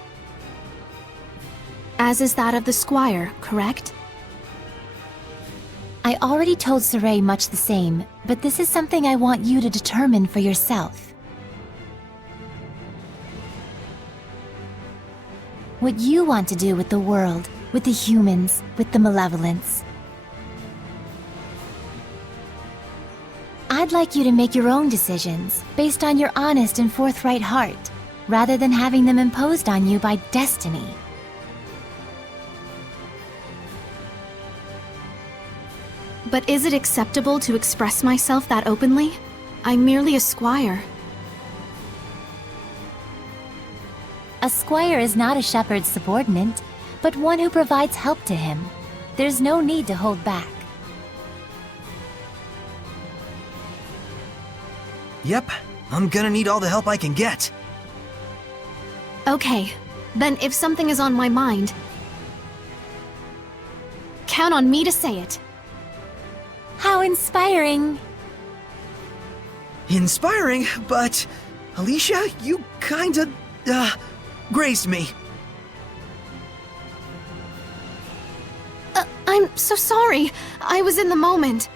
As is that of the Squire, correct? I already told Saray much the same, but this is something I want you to determine for yourself. What you want to do with the world, with the humans, with the malevolence. I'd like you to make your own decisions, based on your honest and forthright heart, rather than having them imposed on you by destiny. But is it acceptable to express myself that openly? I'm merely a squire. A squire is not a shepherd's subordinate, but one who provides help to him. There's no need to hold back. Yep, I'm gonna need all the help I can get. Okay, then if something is on my mind, count on me to say it. How inspiring! Inspiring, but Alicia, you kinda, grazed me. I'm so sorry. I was in the moment.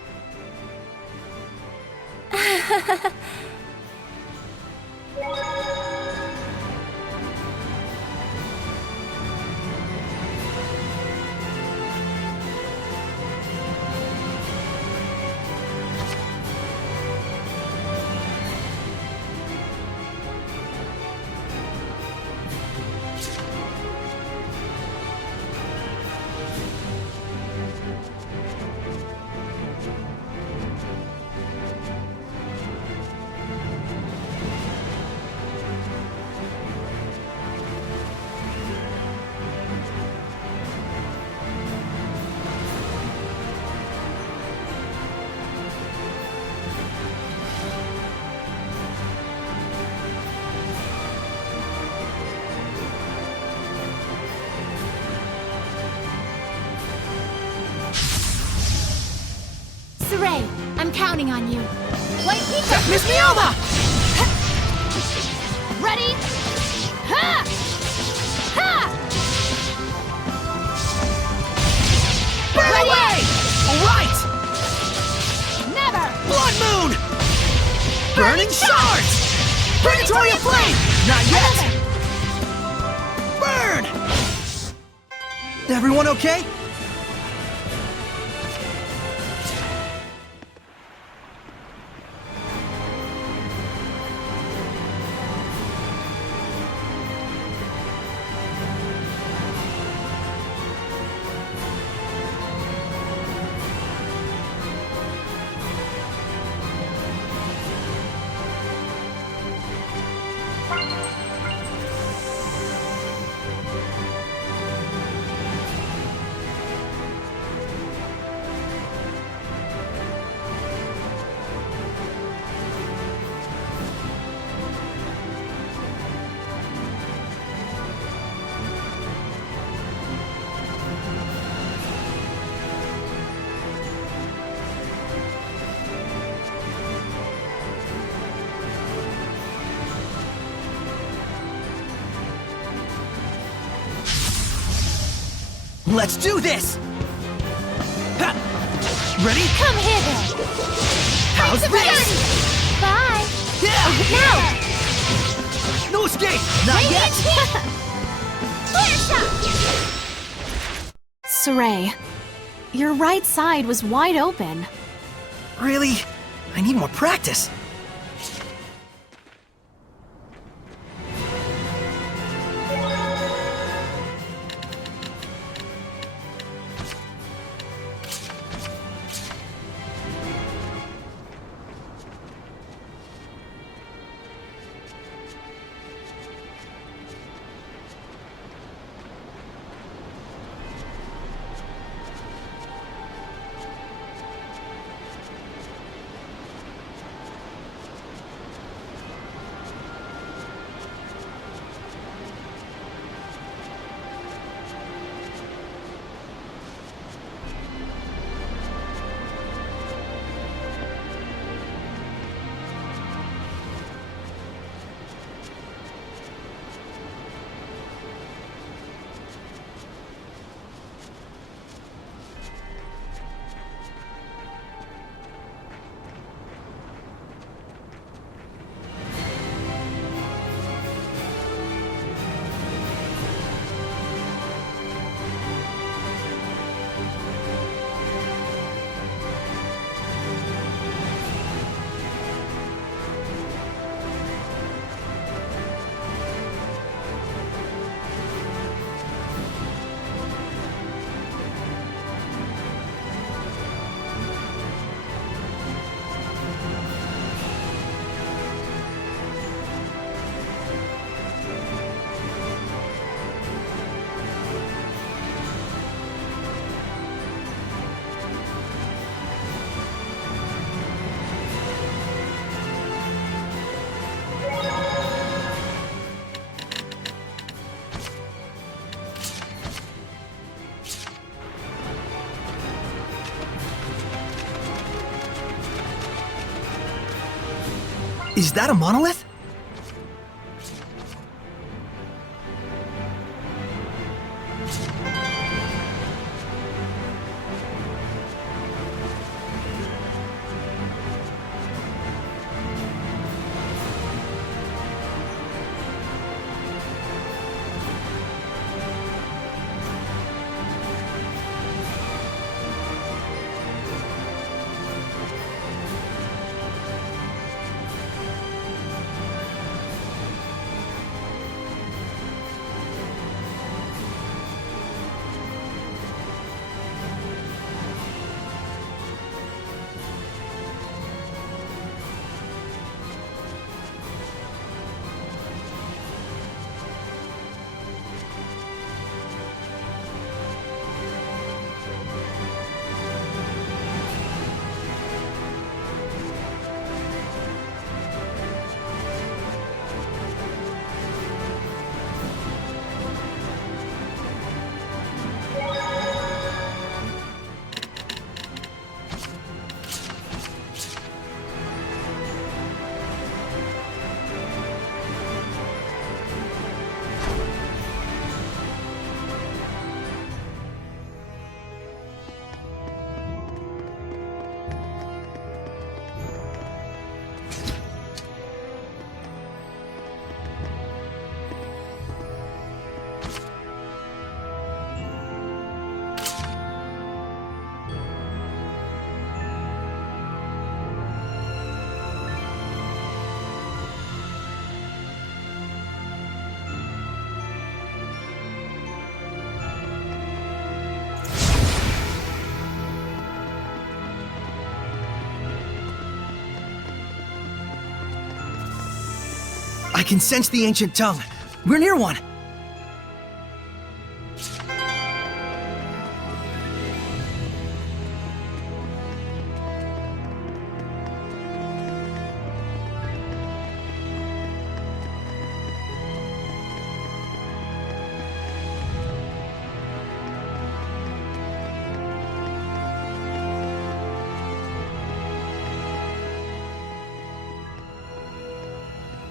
Saray, I'm counting on you. White Pika! Miss Mioma! Ready? Ha! Ha! Burn away! Alright! Never! Blood Moon! Burning Shards! Purgatory of Flame! Not yet! Burn! Everyone okay? Let's do this! Ha! Ready? Come hither! How's this? Bye! Yeah! Now! No escape! Not yet! Saray, your right side was wide open. Really? I need more practice. Is that a monolith? I can sense the ancient tongue. We're near one.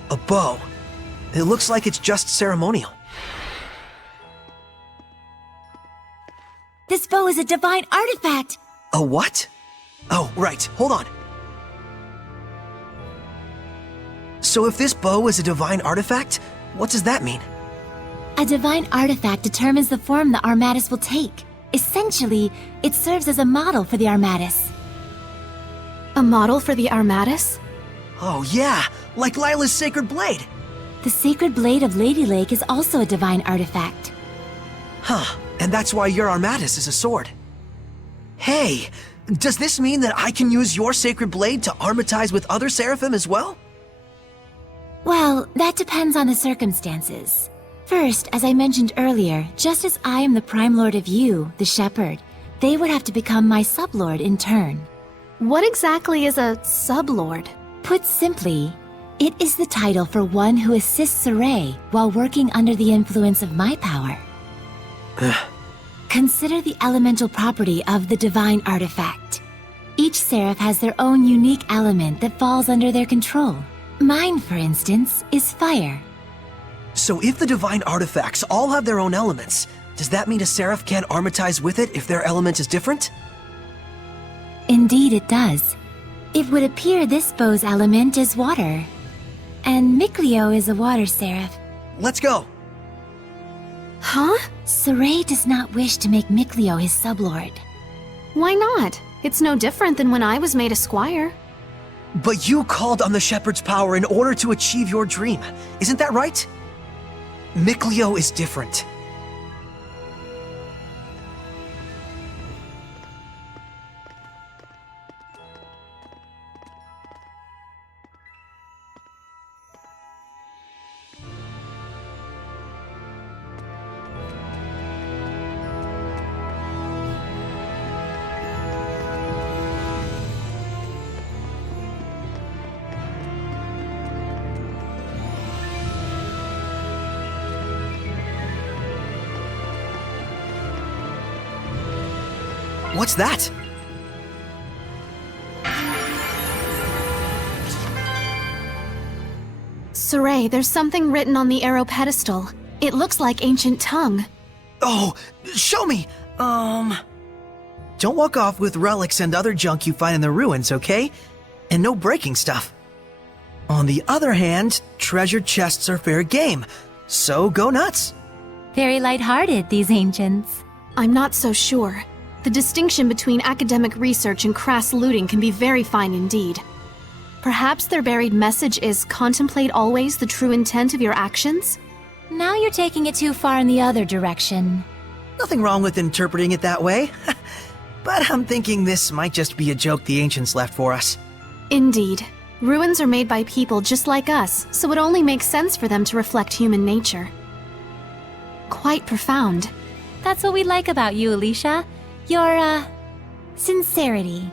A bow. It looks like it's just ceremonial. This bow is a divine artifact! A what? Oh, right. Hold on. So if this bow is a divine artifact, what does that mean? A divine artifact determines the form the Armatus will take. Essentially, it serves as a model for the Armatus. A model for the Armatus? Oh yeah, like Lila's sacred blade. The sacred blade of Lady Lake is also a divine artifact. Huh, and that's why your Armatus is a sword. Hey, does this mean that I can use your sacred blade to armatize with other seraphim as well? Well, that depends on the circumstances. First, as I mentioned earlier, just as I am the Prime Lord of you, the Shepherd, they would have to become my sublord in turn. What exactly is a sublord? Put simply, it is the title for one who assists Saray while working under the influence of my power. Consider the elemental property of the divine artifact. Each seraph has their own unique element that falls under their control. Mine, for instance, is fire. So if the divine artifacts all have their own elements, does that mean a seraph can't armatize with it if their element is different? Indeed it does. It would appear this bow's element is water. And Mikleo is a water seraph. Let's go! Huh? Saray does not wish to make Mikleo his sublord. Why not? It's no different than when I was made a squire. But you called on the Shepherd's power in order to achieve your dream. Isn't that right? Mikleo is different. What's that? Saray, there's something written on the arrow pedestal. It looks like ancient tongue. Oh, show me! Don't walk off with relics and other junk you find in the ruins, okay? And no breaking stuff. On the other hand, treasure chests are fair game, so go nuts. Very lighthearted, these ancients. I'm not so sure. The distinction between academic research and crass looting can be very fine indeed. Perhaps their buried message is contemplate always the true intent of your actions? Now you're taking it too far in the other direction. Nothing wrong with interpreting it that way. But I'm thinking this might just be a joke the ancients left for us. Indeed. Ruins are made by people just like us, so it only makes sense for them to reflect human nature. Quite profound. That's what we like about you, Alicia. Your, sincerity.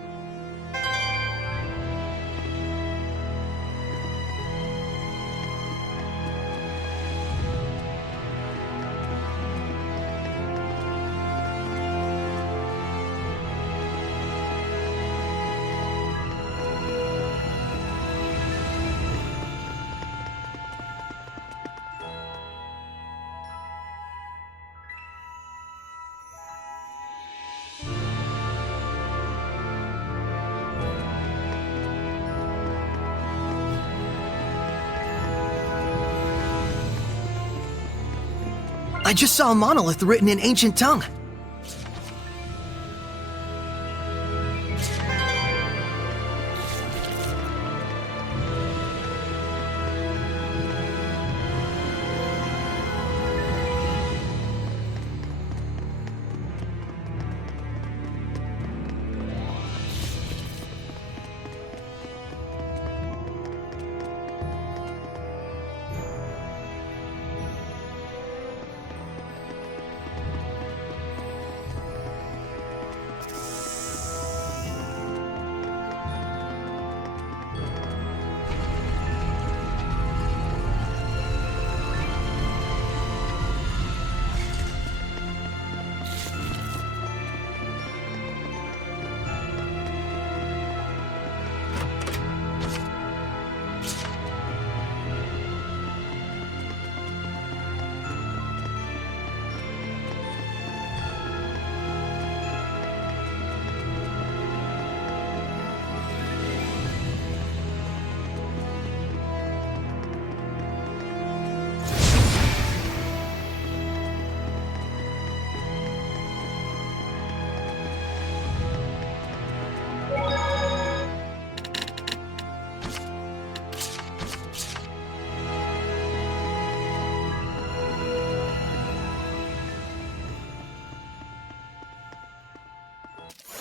I just saw a monolith written in ancient tongue.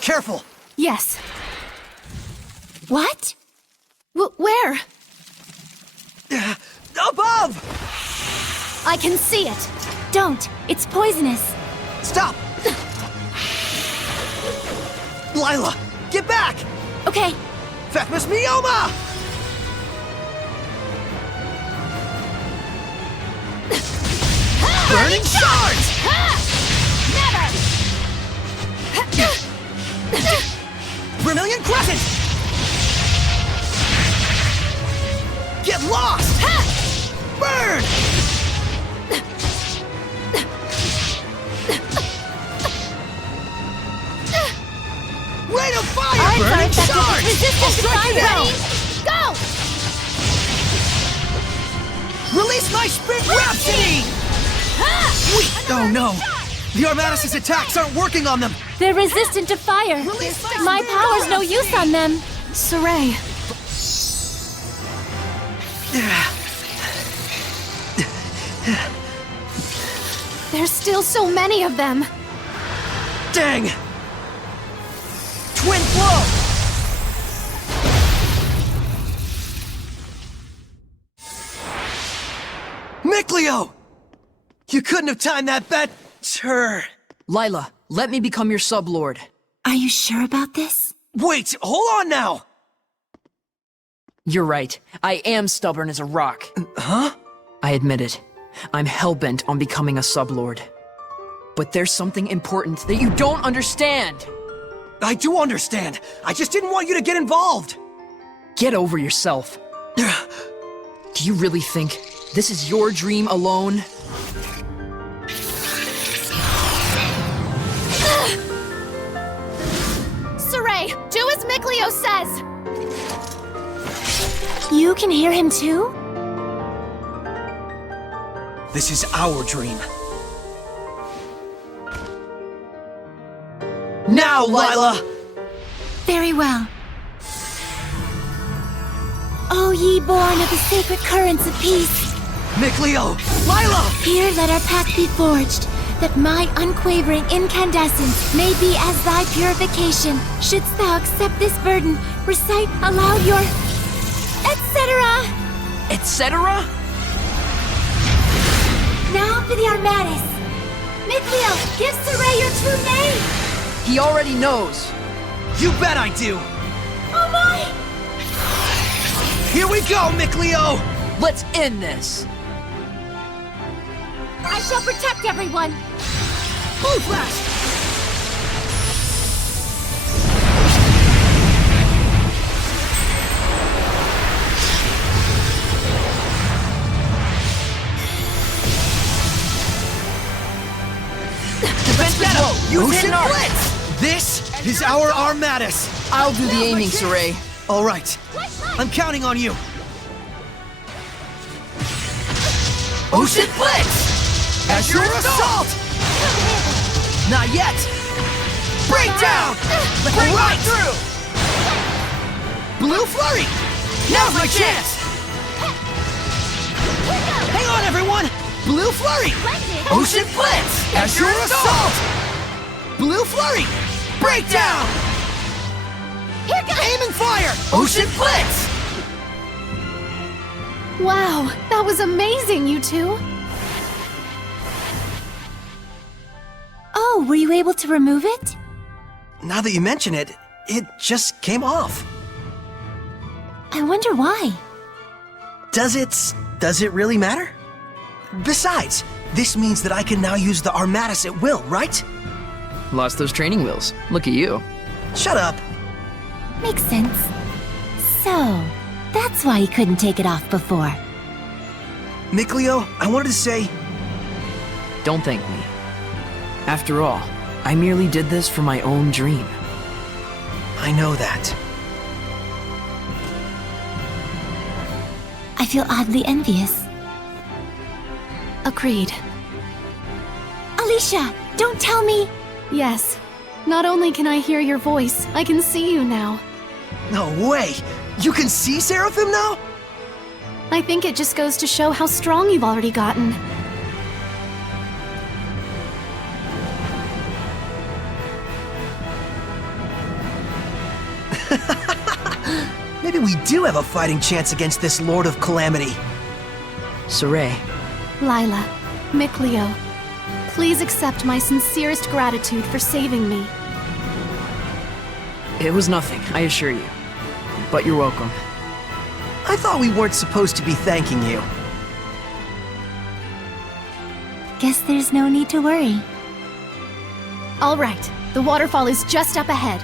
Careful! Yes. What? Where? Above! I can see it. Don't! It's poisonous! Stop! Lila, get back! Okay. Fecmus Mioma! Burning shards! Vermilion Crescent! Get lost! Burn! Rain of fire! Our Burning effective. shards! Resistance to Strike you fire. down! Go! Release my Spring Rhapsody! Oh no! The Armatus' attacks aren't working on them! They're resistant to fire! My power's no use on them! Saray. There's still so many of them. Dang! Twin blow! Miclio! You couldn't have timed that better! Lila, let me become your sublord. Are you sure about this? Wait, hold on now! You're right. I am stubborn as a rock. Huh? I admit it. I'm hellbent on becoming a sublord. But there's something important that you don't understand! I do understand! I just didn't want you to get involved! Get over yourself. Do you really think this is your dream alone? Saray, do as Mikleo says! You can hear him too? This is our dream. Now, Lila! Very well. O ye born of the sacred currents of peace, Mikleo! Lila! here let our pact be forged, that my unquavering incandescence may be as thy purification. Shouldst thou accept this burden, recite aloud your... etc. Etc.? Now for the Armatis. Mikleo, give Saray your true name! He already knows. You bet I do! Oh my! Here we go, Mikleo! Let's end this. I shall protect everyone! Blue Flash! Defensive blow. Use Ocean hidden arc. Blitz! This is our Armatis! I'll do the aiming, Saray. All right, I'm counting on you. Ocean Blitz! As your assault! Not yet! Breakdown! Break right through! Blue Flurry! Now's my chance! Hang on, everyone! Blue Flurry! Ocean Blitz! As your assault! Blue Flurry! Breakdown! Aim and fire! Ocean Blitz! Wow, that was amazing, you two! Oh, were you able to remove it? Now that you mention it, it just came off. I wonder why. Does it really matter? Besides, this means that I can now use the Armatis at will, right? Lost those training wheels. Look at you. Shut up. Makes sense. So, that's why you couldn't take it off before. Mikleo, I wanted to say... Don't thank me. After all, I merely did this for my own dream. I know that. I feel oddly envious. Agreed. Alicia, don't tell me! Yes. Not only can I hear your voice, I can see you now. No way! You can see Seraphim now? I think it just goes to show how strong you've already gotten. Maybe we do have a fighting chance against this Lord of Calamity. Saray, Lila, Mikleo, please accept my sincerest gratitude for saving me. it was nothing, I assure you. But you're welcome. I thought we weren't supposed to be thanking you. Guess there's no need to worry. All right, the waterfall is just up ahead.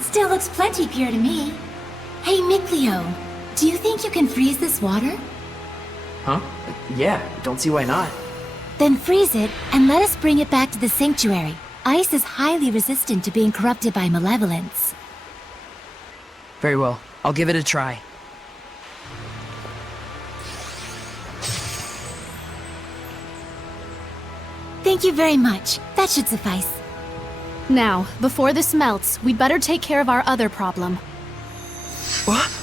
Still looks plenty pure to me. Hey, Mikleo, do you think you can freeze this water? Huh? Yeah, don't see why not. Then freeze it and let us bring it back to the sanctuary. Ice is highly resistant to being corrupted by malevolence. Very well. I'll give it a try. Thank you very much. That should suffice. Now, before this melts, we'd better take care of our other problem. What?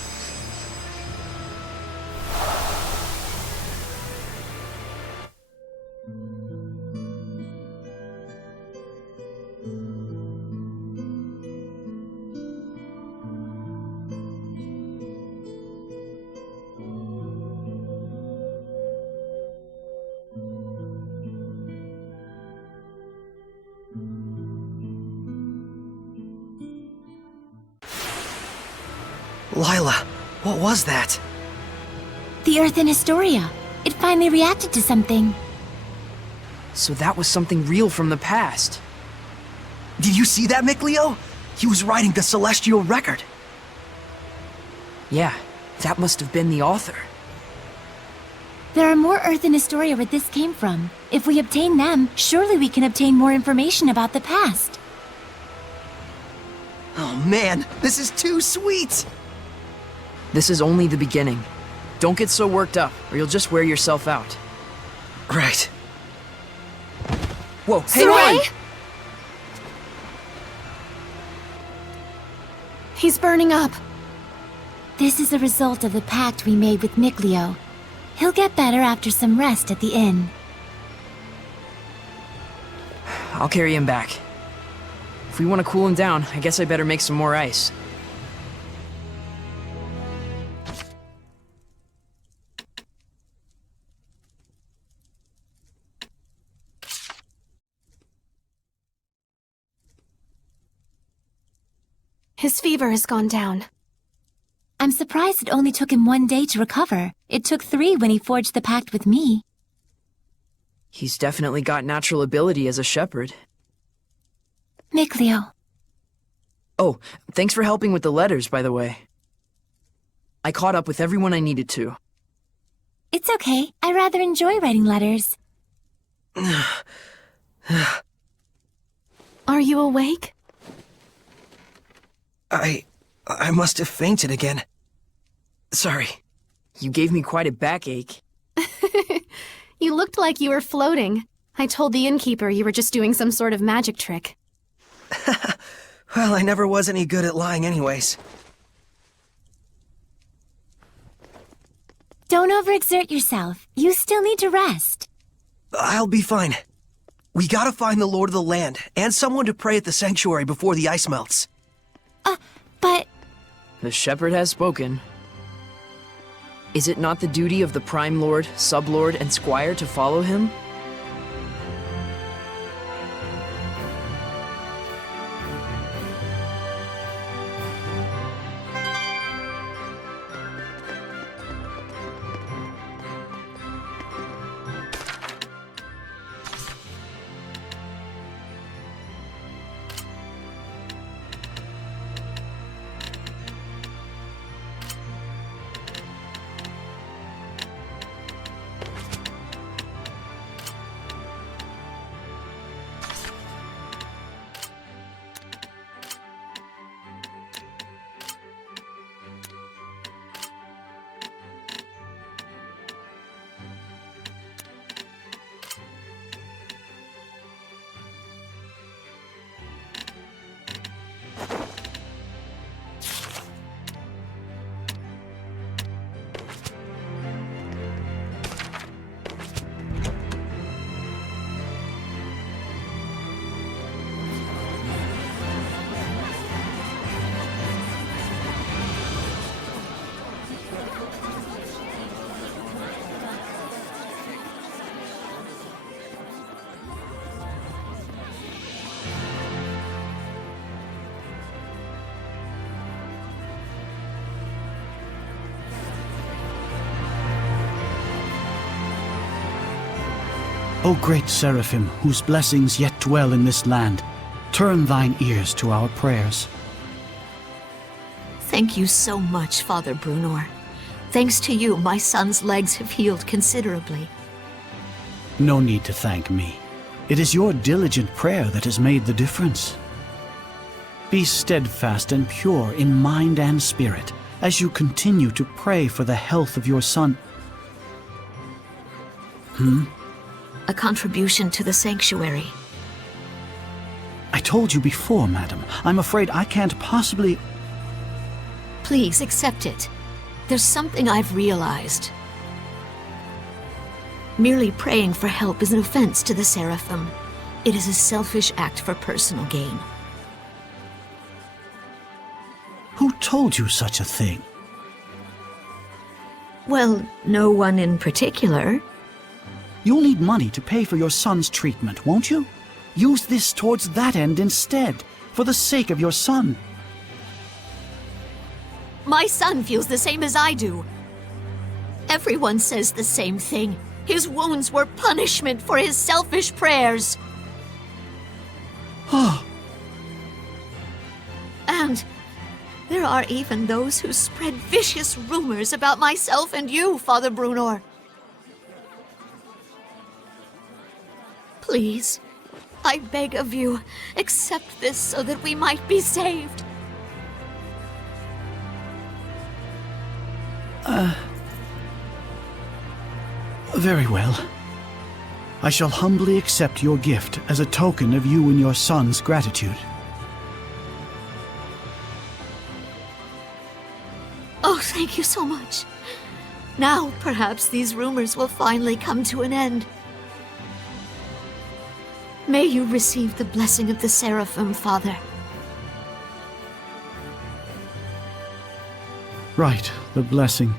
Lila, what was that? The Earth in Historia. It finally reacted to something. So that was something real from the past. Did you see that, Miclio? He was writing the celestial record. Yeah, that must have been the author. There are more Earth in Historia where this came from. If we obtain them, surely we can obtain more information about the past. Oh man, this is too sweet! This is only the beginning. Don't get so worked up, or you'll just wear yourself out. Right. Whoa, hey, Saray! wait! He's burning up. This is a result of the pact we made with Miclio. He'll get better after some rest at the inn. I'll carry him back. If we want to cool him down, I guess I better make some more ice. His fever has gone down. I'm surprised it only took him 1 day to recover. It took 3 when he forged the pact with me. He's definitely got natural ability as a shepherd. Miclio. Oh, thanks for helping with the letters, by the way. I caught up with everyone I needed to. It's okay. I rather enjoy writing letters. Are you awake? I must have fainted again. Sorry. You gave me quite a backache. You looked like you were floating. I told the innkeeper you were just doing some sort of magic trick. Well, I never was any good at lying anyways. Don't overexert yourself. You still need to rest. I'll be fine. We gotta find the Lord of the Land, and someone to pray at the sanctuary before the ice melts. But... The shepherd has spoken. Is it not the duty of the Prime Lord, Sublord, and Squire to follow him? O great Seraphim, whose blessings yet dwell in this land, turn thine ears to our prayers. Thank you so much, Father Brunor. Thanks to you, my son's legs have healed considerably. No need to thank me. It is your diligent prayer that has made the difference. Be steadfast and pure in mind and spirit as you continue to pray for the health of your son. A contribution to the sanctuary. I told you before, madam. I'm afraid I can't possibly... Please accept it. There's something I've realized. Merely praying for help is an offense to the Seraphim. It is a selfish act for personal gain. Who told you such a thing? Well, no one in particular. You'll need money to pay for your son's treatment, won't you? Use this towards that end instead, for the sake of your son. My son feels the same as I do. Everyone says the same thing. His wounds were punishment for his selfish prayers. And there are even those who spread vicious rumors about myself and you, Father Brunor. Please, I beg of you, accept this so that we might be saved. Very well. I shall humbly accept your gift as a token of you and your son's gratitude. Oh, thank you so much. Now, perhaps these rumors will finally come to an end. May you receive the blessing of the Seraphim, Father. Right, the blessing.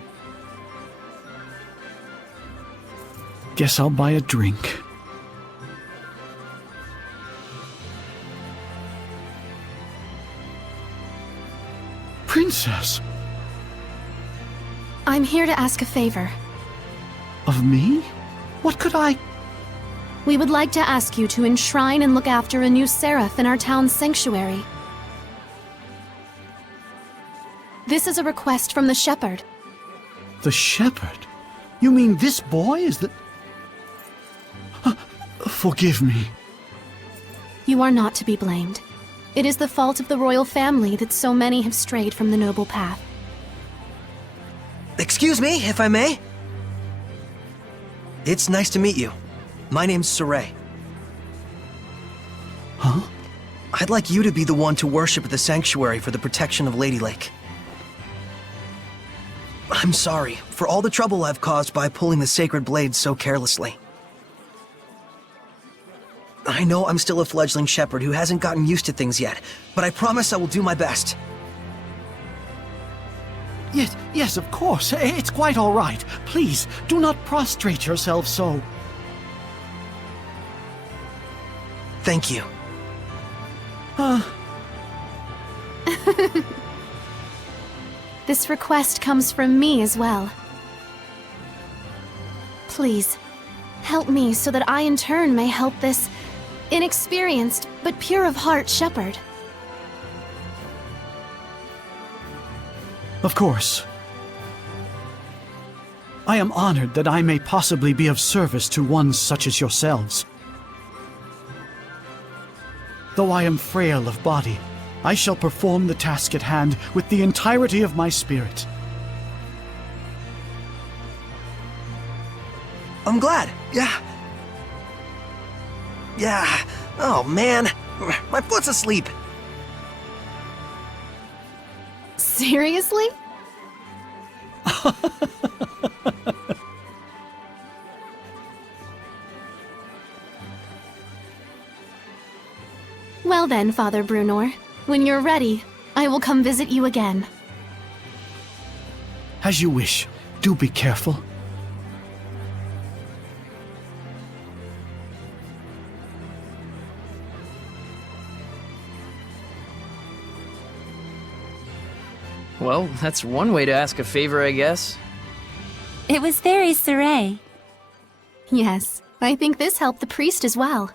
Guess I'll buy a drink. Princess! I'm here to ask a favor. Of me? What could I... We would like to ask you to enshrine and look after a new seraph in our town's sanctuary. This is a request from the shepherd. The shepherd? You mean this boy is the... Forgive me. You are not to be blamed. It is the fault of the royal family that so many have strayed from the noble path. Excuse me, if I may? It's nice to meet you. My name's Saray. Huh? I'd like you to be the one to worship at the sanctuary for the protection of Lady Lake. I'm sorry for all the trouble I've caused by pulling the sacred blade so carelessly. I know I'm still a fledgling shepherd who hasn't gotten used to things yet, but I promise I will do my best. Yes, of course. It's quite all right. Please, do not prostrate yourself so. Thank you. This request comes from me as well. Please, help me so that I in turn may help this inexperienced but pure of heart shepherd. Of course. I am honored that I may possibly be of service to ones such as yourselves. Though I am frail of body, I shall perform the task at hand with the entirety of my spirit. I'm glad. Yeah. Oh, man. My foot's asleep. Seriously? Well then, Father Brunor, when you're ready, I will come visit you again. As you wish. Do be careful. Well, that's one way to ask a favor, I guess. It was very Saray. Yes, I think this helped the priest as well.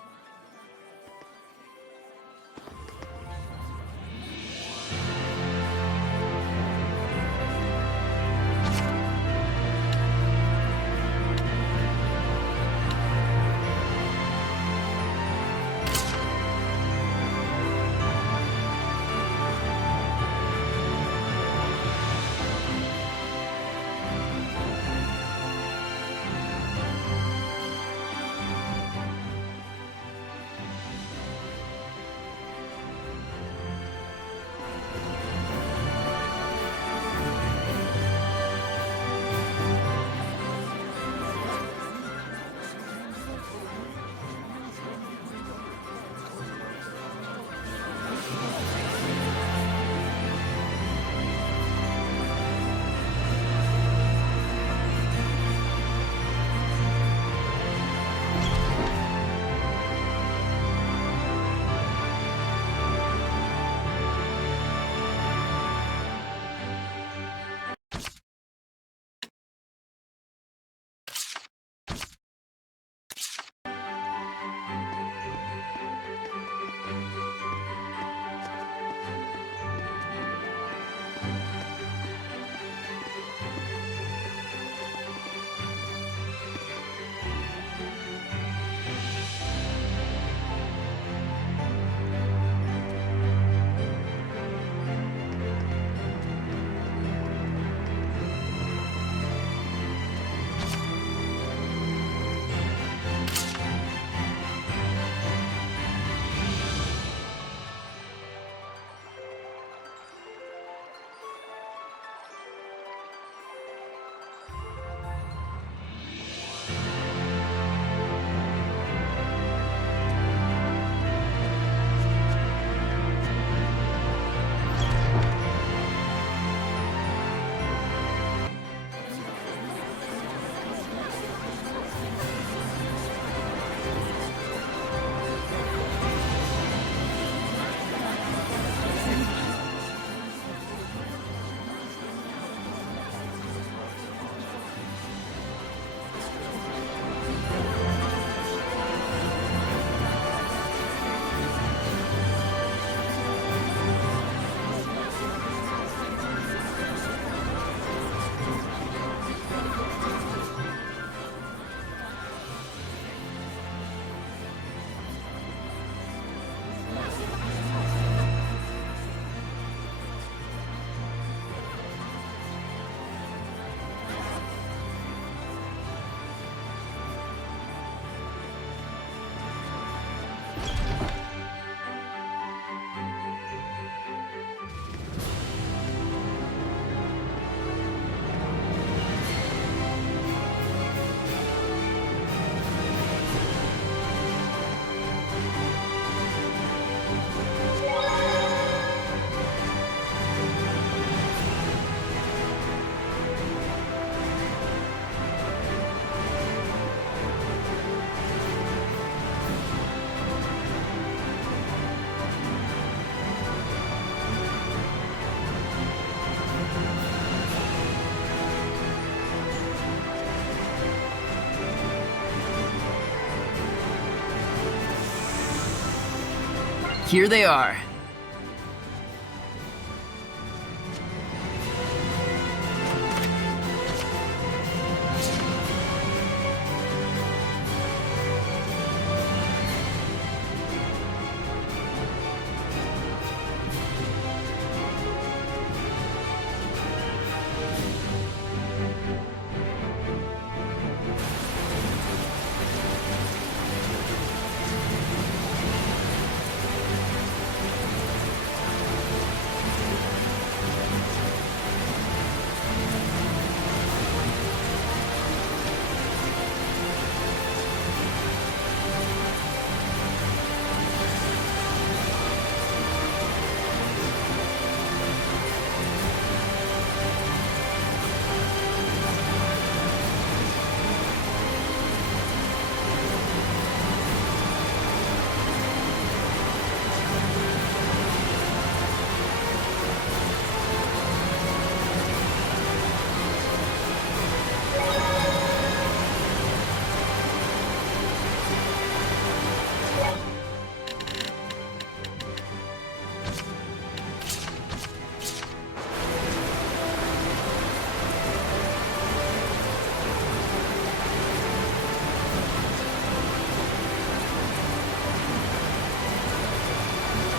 Here they are.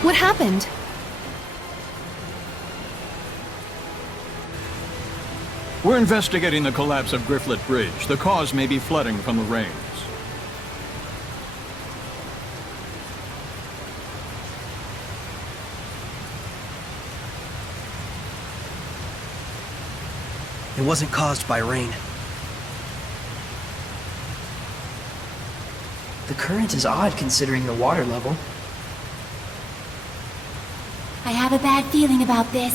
What happened? We're investigating the collapse of Grifflet Bridge. The cause may be flooding from the rains. It wasn't caused by rain. The current is odd considering the water level. I have a bad feeling about this.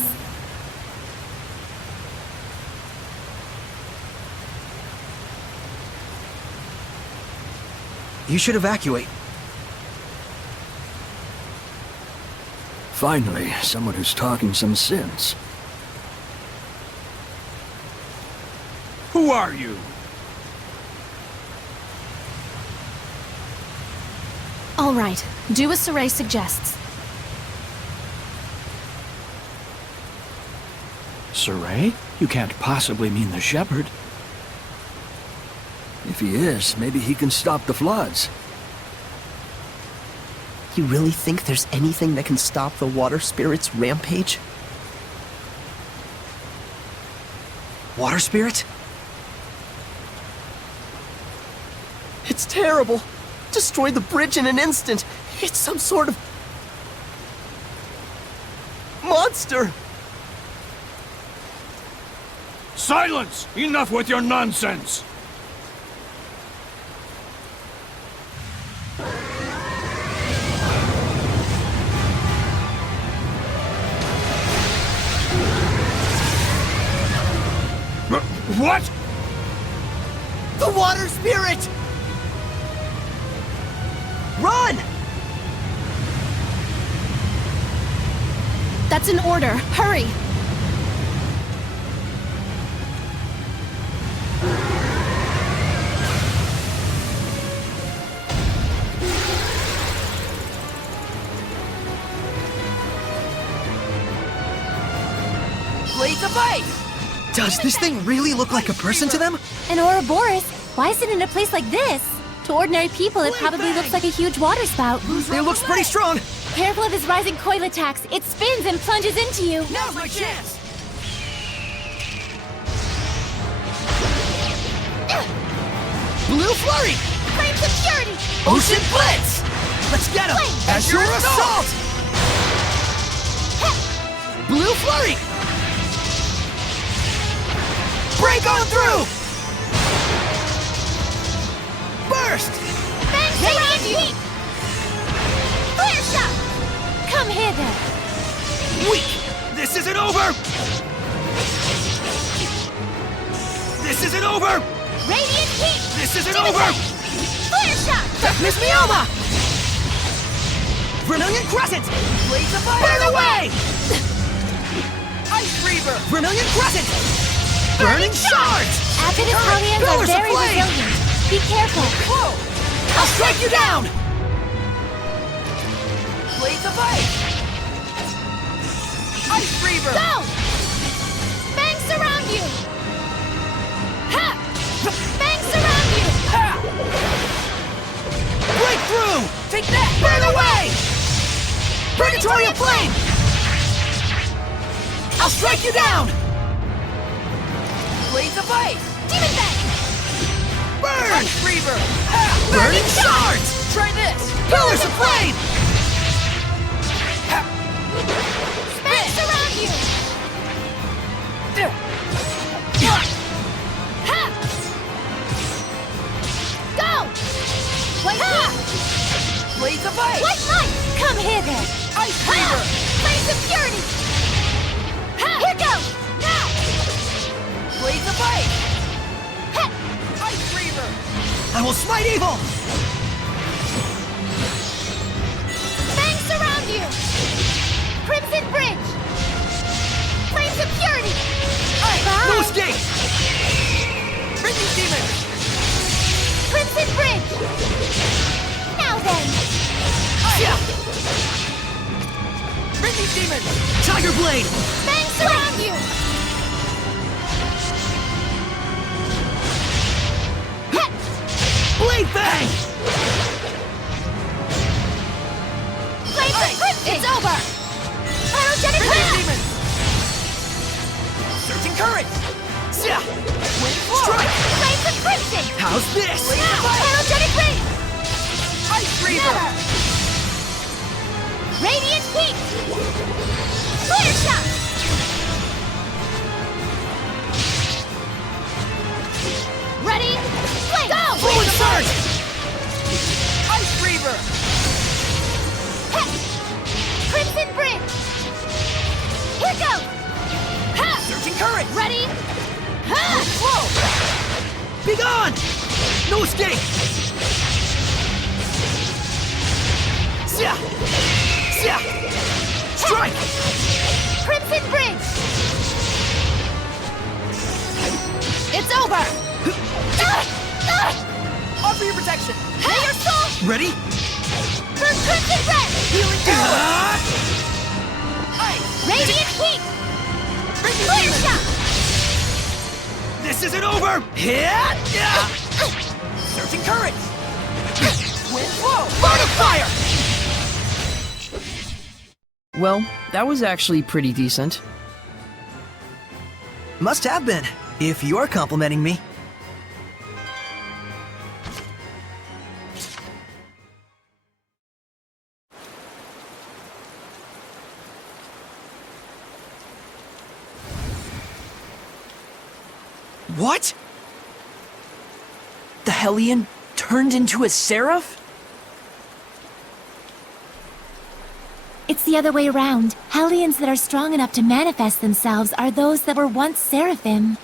You should evacuate. Finally, someone who's talking some sense. Who are you? All right, do as Saray suggests. Saray? You can't possibly mean the shepherd. If he is, maybe he can stop the floods. You really think there's anything that can stop the water spirit's rampage? Water spirit? It's terrible! Destroyed the bridge in an instant! It's some sort of... monster! Silence! Enough with your nonsense! What? The water spirit! Run! That's an order. Hurry! Blades of ice! Does this thing really look like a person to them? An Ouroboros? Why is it in a place like this? To ordinary people, it probably looks like a huge water spout. It looks pretty strong! Careful of his rising coil attacks. It spins and plunges into you. Now's my chance! Blue Flurry! Flames of Purity! Ocean Blitz! Let's get him! As your assault! Blue Flurry! Break on through! Burst! Fang Radiant Heat! Flare Shot! Come hither. Weak! This isn't over! This isn't over! Radiant Heat! This isn't over! Flare Shot! Deafness Mioma! Vermilion Crescent! Blades of Fire! Burn away! Ice Reaver! Vermilion Crescent! Burning Shards! Acid Italians are Pillars of very Flame! resilient. Be careful. Whoa! I'll strike you down! Blades of Ice! Ice Reaver! Go! Fangs surround you! Ha! Fangs surround you! Ha! Breakthrough! Take that! Burn away! Purgatorial Flame! I'll strike you down! Blades of Ice! Demon Fang! Burn! Ice Reaver! Ha! Burning Shards! Try this! Pillars of Flame! Ha! Fangs surround you! Ha! Go! White ha! Blades of Ice! White Light! Come hither! Ice Reaver! Flames of Purity! Ha! Here goes! Now! Blades of Ice! Ha! Ice Reaver! I will smite evil! Fangs surround you! Crimson Bridge! Flames of Purity! No escape! Bring these demons! Crimson Bridge! Now then! Yeah! Bring these demons! Tiger Blade! Fangs surround you! Blade Fang! Flames of Crimson! It's over! Pyrogenic Bring these Blast! demons! Searching Current! Yeah! Wind Flow! Strike! Flames of Crimson! How's this? Now! Pyrogenic Ring! Ice Reaver! Never! Radiant Heat! Clear Shot! Ready? Flame! Go! Forward Surge! Ice Reaver! Heh! Crimson Bridge! Here goes! Ha! Searching Current! Ready? Ha! Flow! Be gone! No escape! Yeah! Yeah! Strike! Crimson Bridge! It's over! Offer your protection! May your soul Ready? burn Crimson Red! Healing Tower! Ice! Radiant Heat! Bring these Clear demons! Shot! This isn't over! Hit! Yeah! Searching Current! Wind Flow! Burn of Fire! Well, that was actually pretty decent. Must have been, if you're complimenting me. What? The Hellion turned into a Seraph? It's the other way around. Hellions that are strong enough to manifest themselves are those that were once Seraphim.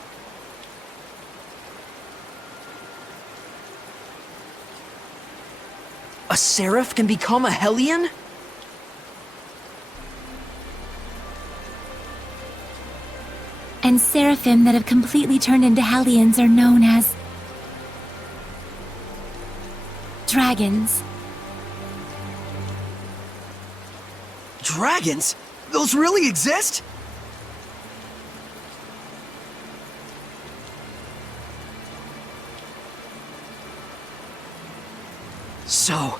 A Seraph can become a Hellion? And Seraphim that have completely turned into Hellions are known as dragons. Dragons? Those really exist? So,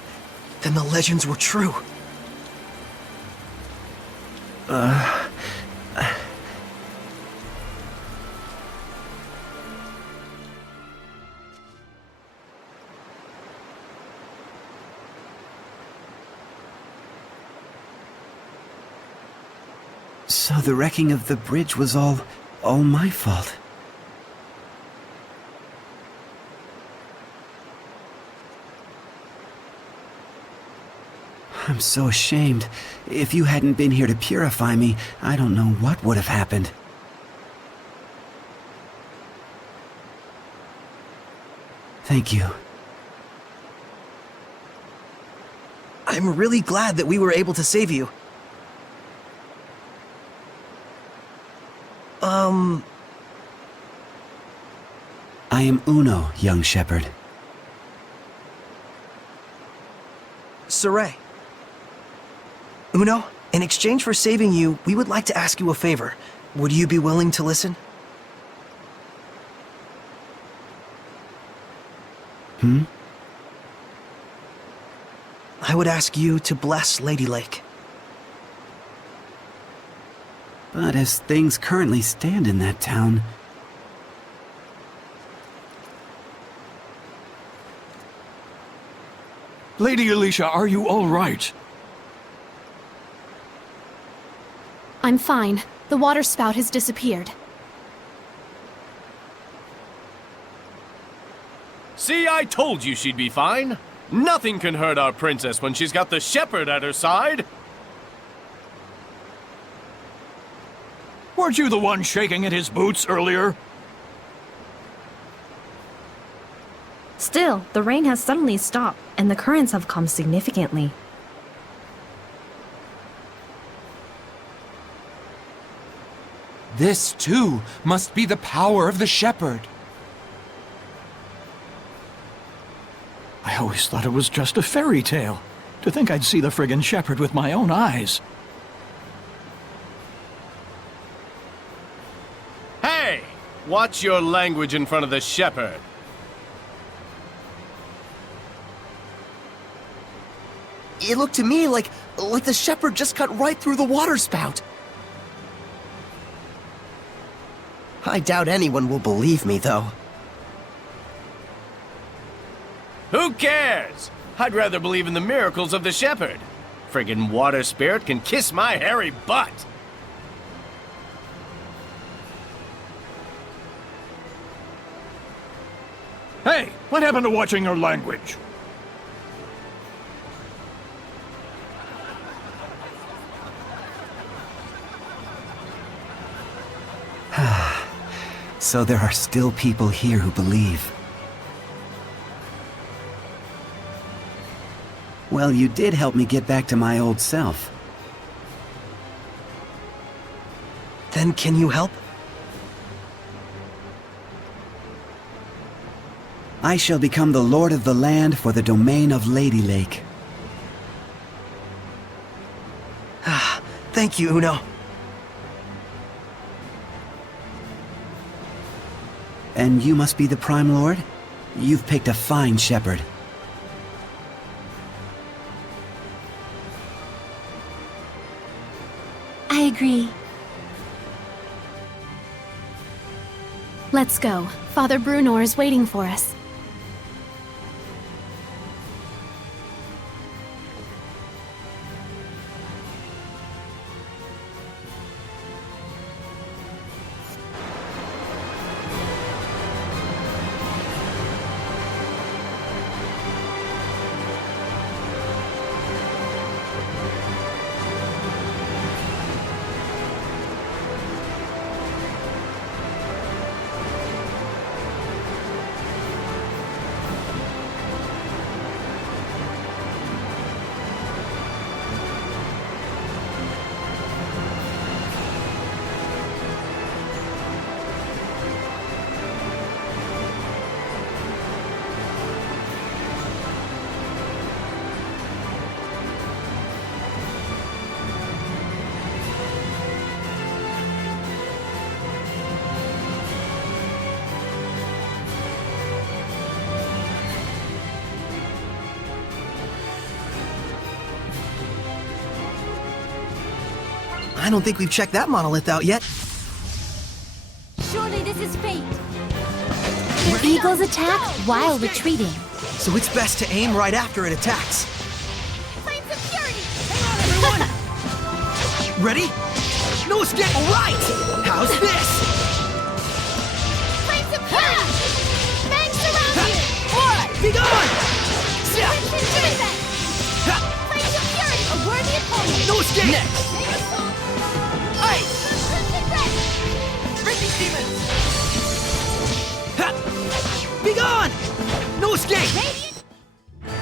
then the legends were true. So the wrecking of the bridge was all my fault. I'm so ashamed. If you hadn't been here to purify me, I don't know what would have happened. Thank you. I'm really glad that we were able to save you. I am Uno, young shepherd. Saray. Uno, in exchange for saving you, we would like to ask you a favor. Would you be willing to listen? I would ask you to bless Lady Lake. But as things currently stand in that town... Lady Alicia, are you all right? I'm fine. The water spout has disappeared. See, I told you she'd be fine. Nothing can hurt our princess when she's got the shepherd at her side. Weren't you the one shaking in his boots earlier? Still, the rain has suddenly stopped, and the currents have calmed significantly. This, too, must be the power of the shepherd. I always thought it was just a fairy tale. To think I'd see the friggin' shepherd with my own eyes. Hey! Watch your language in front of the shepherd. It looked to me like the shepherd just cut right through the water spout. I doubt anyone will believe me, though. Who cares? I'd rather believe in the miracles of the shepherd. Friggin' water spirit can kiss my hairy butt. Hey, what happened to watching your language? So there are still people here who believe. Well, you did help me get back to my old self. Then can you help? I shall become the lord of the land for the domain of Lady Lake. Thank you, Uno. And you must be the Prime Lord? You've picked a fine shepherd. I agree. Let's go. Father Brunor is waiting for us. I don't think we've checked that monolith out yet. Surely this is fate. The eagles attack while retreating. So it's best to aim right after it attacks. Flames of purity! Hang on, everyone! Ready? No escape! Alright! How's this? Flames of purity! Fangs surround you! Be gone! Crimson Crimson! Flames of purity! A worthy opponent! No escape! Next! Break these demons! Be gone! No escape!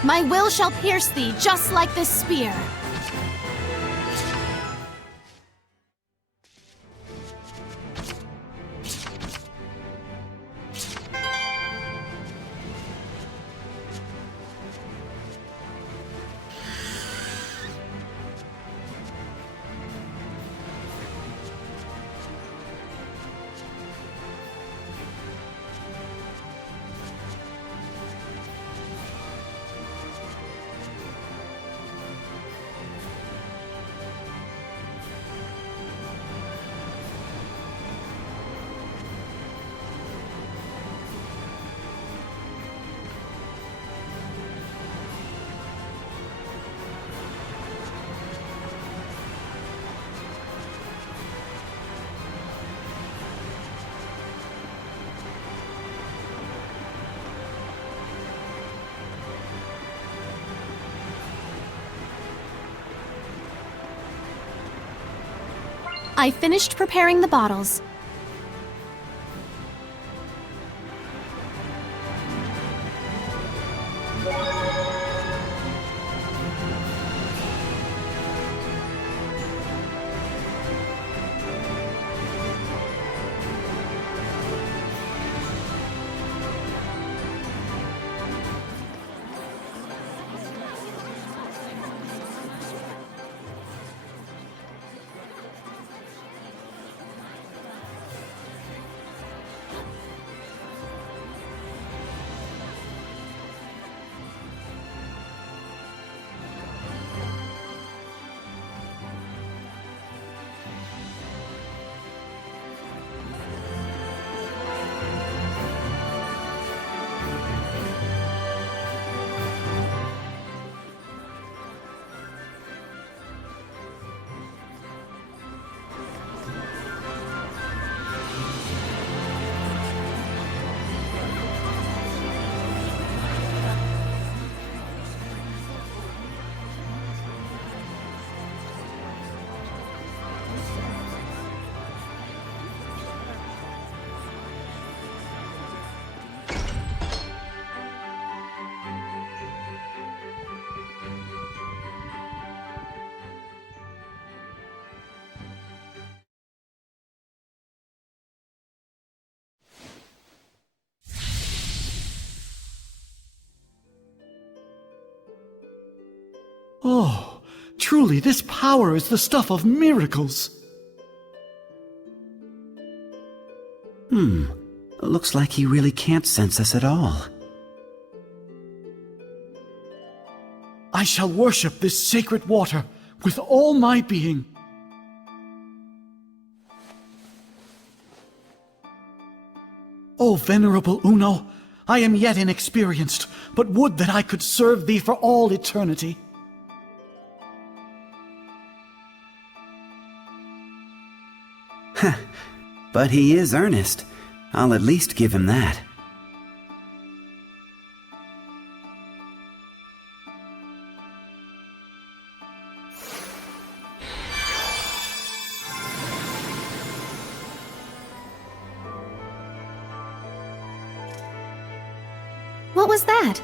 My will shall pierce thee, just like this spear. I finished preparing the bottles. Oh, truly, this power is the stuff of miracles. Looks like he really can't sense us at all. I shall worship this sacred water with all my being. O venerable Uno, I am yet inexperienced, but would that I could serve thee for all eternity. But he is earnest. I'll at least give him that. What was that?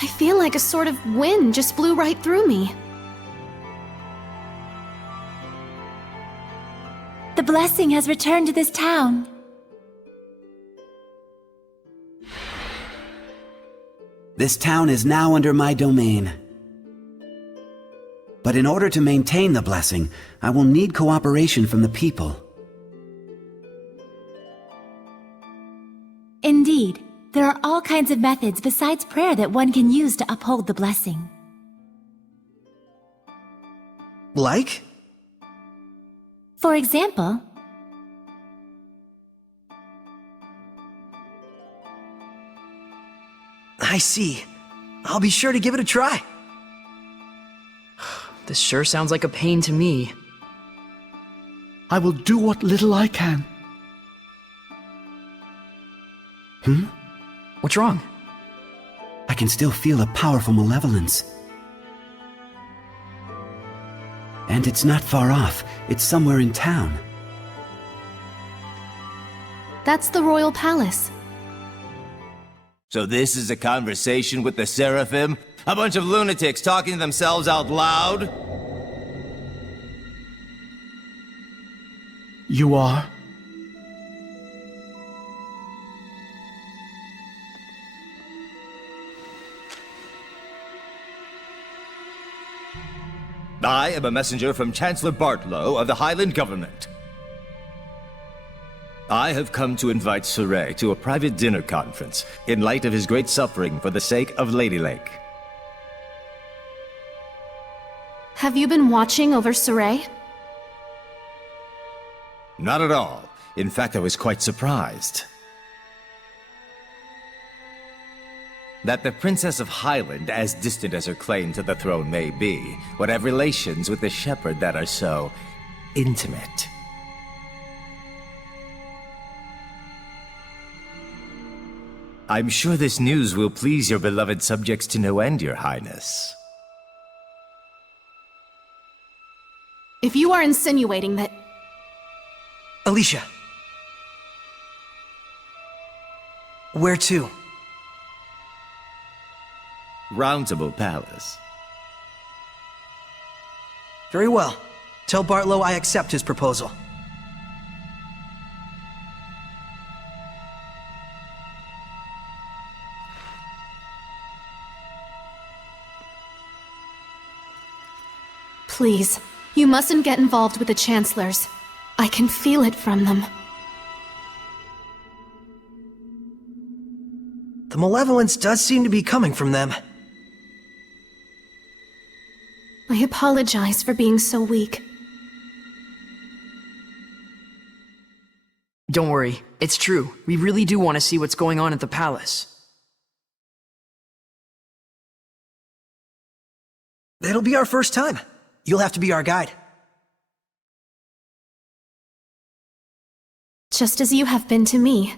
I feel like a sort of wind just blew right through me. The blessing has returned to this town. This town is now under my domain. But in order to maintain the blessing, I will need cooperation from the people. Indeed, there are all kinds of methods besides prayer that one can use to uphold the blessing. Like? For example, I see. I'll be sure to give it a try. This sure sounds like a pain to me. I will do what little I can. What's wrong? I can still feel a powerful malevolence. And it's not far off. It's somewhere in town. That's the royal palace. So this is a conversation with the Seraphim? A bunch of lunatics talking to themselves out loud? You are? I am a messenger from Chancellor Bartlow of the Highland government. I have come to invite Saray to a private dinner conference in light of his great suffering for the sake of Lady Lake. Have you been watching over Saray? Not at all. In fact, I was quite surprised. That the Princess of Highland, as distant as her claim to the throne may be, would have relations with the shepherd that are so intimate. I'm sure this news will please your beloved subjects to no end, Your Highness. If you are insinuating that... Alicia. Where to? Roundtable Palace. Very well. Tell Bartlow I accept his proposal. Please, you mustn't get involved with the Chancellors. I can feel it from them. The malevolence does seem to be coming from them. I apologize for being so weak. Don't worry, it's true. We really do want to see what's going on at the palace. It'll be our first time. You'll have to be our guide. Just as you have been to me.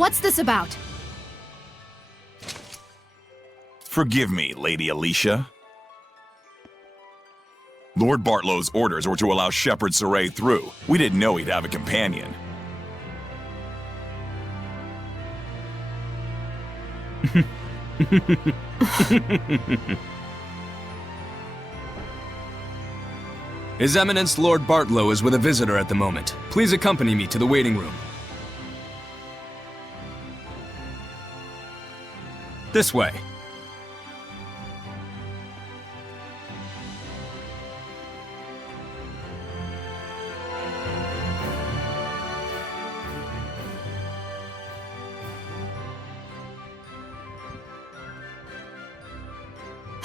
What's this about? Forgive me, Lady Alicia. Lord Bartlow's orders were to allow Shepherd Saray through. We didn't know he'd have a companion. His Eminence Lord Bartlow is with a visitor at the moment. Please accompany me to the waiting room. This way.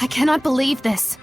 I cannot believe this.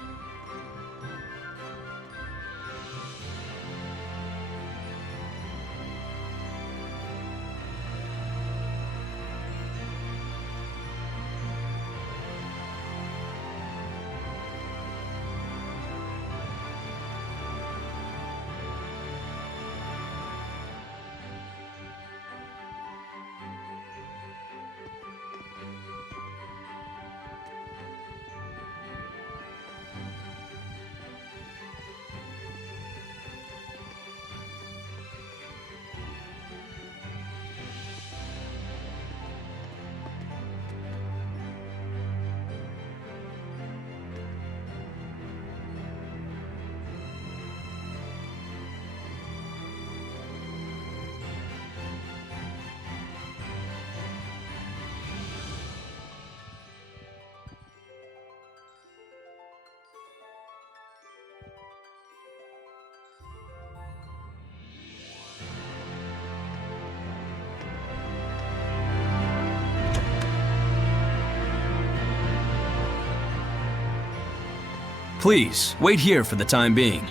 Please, wait here for the time being.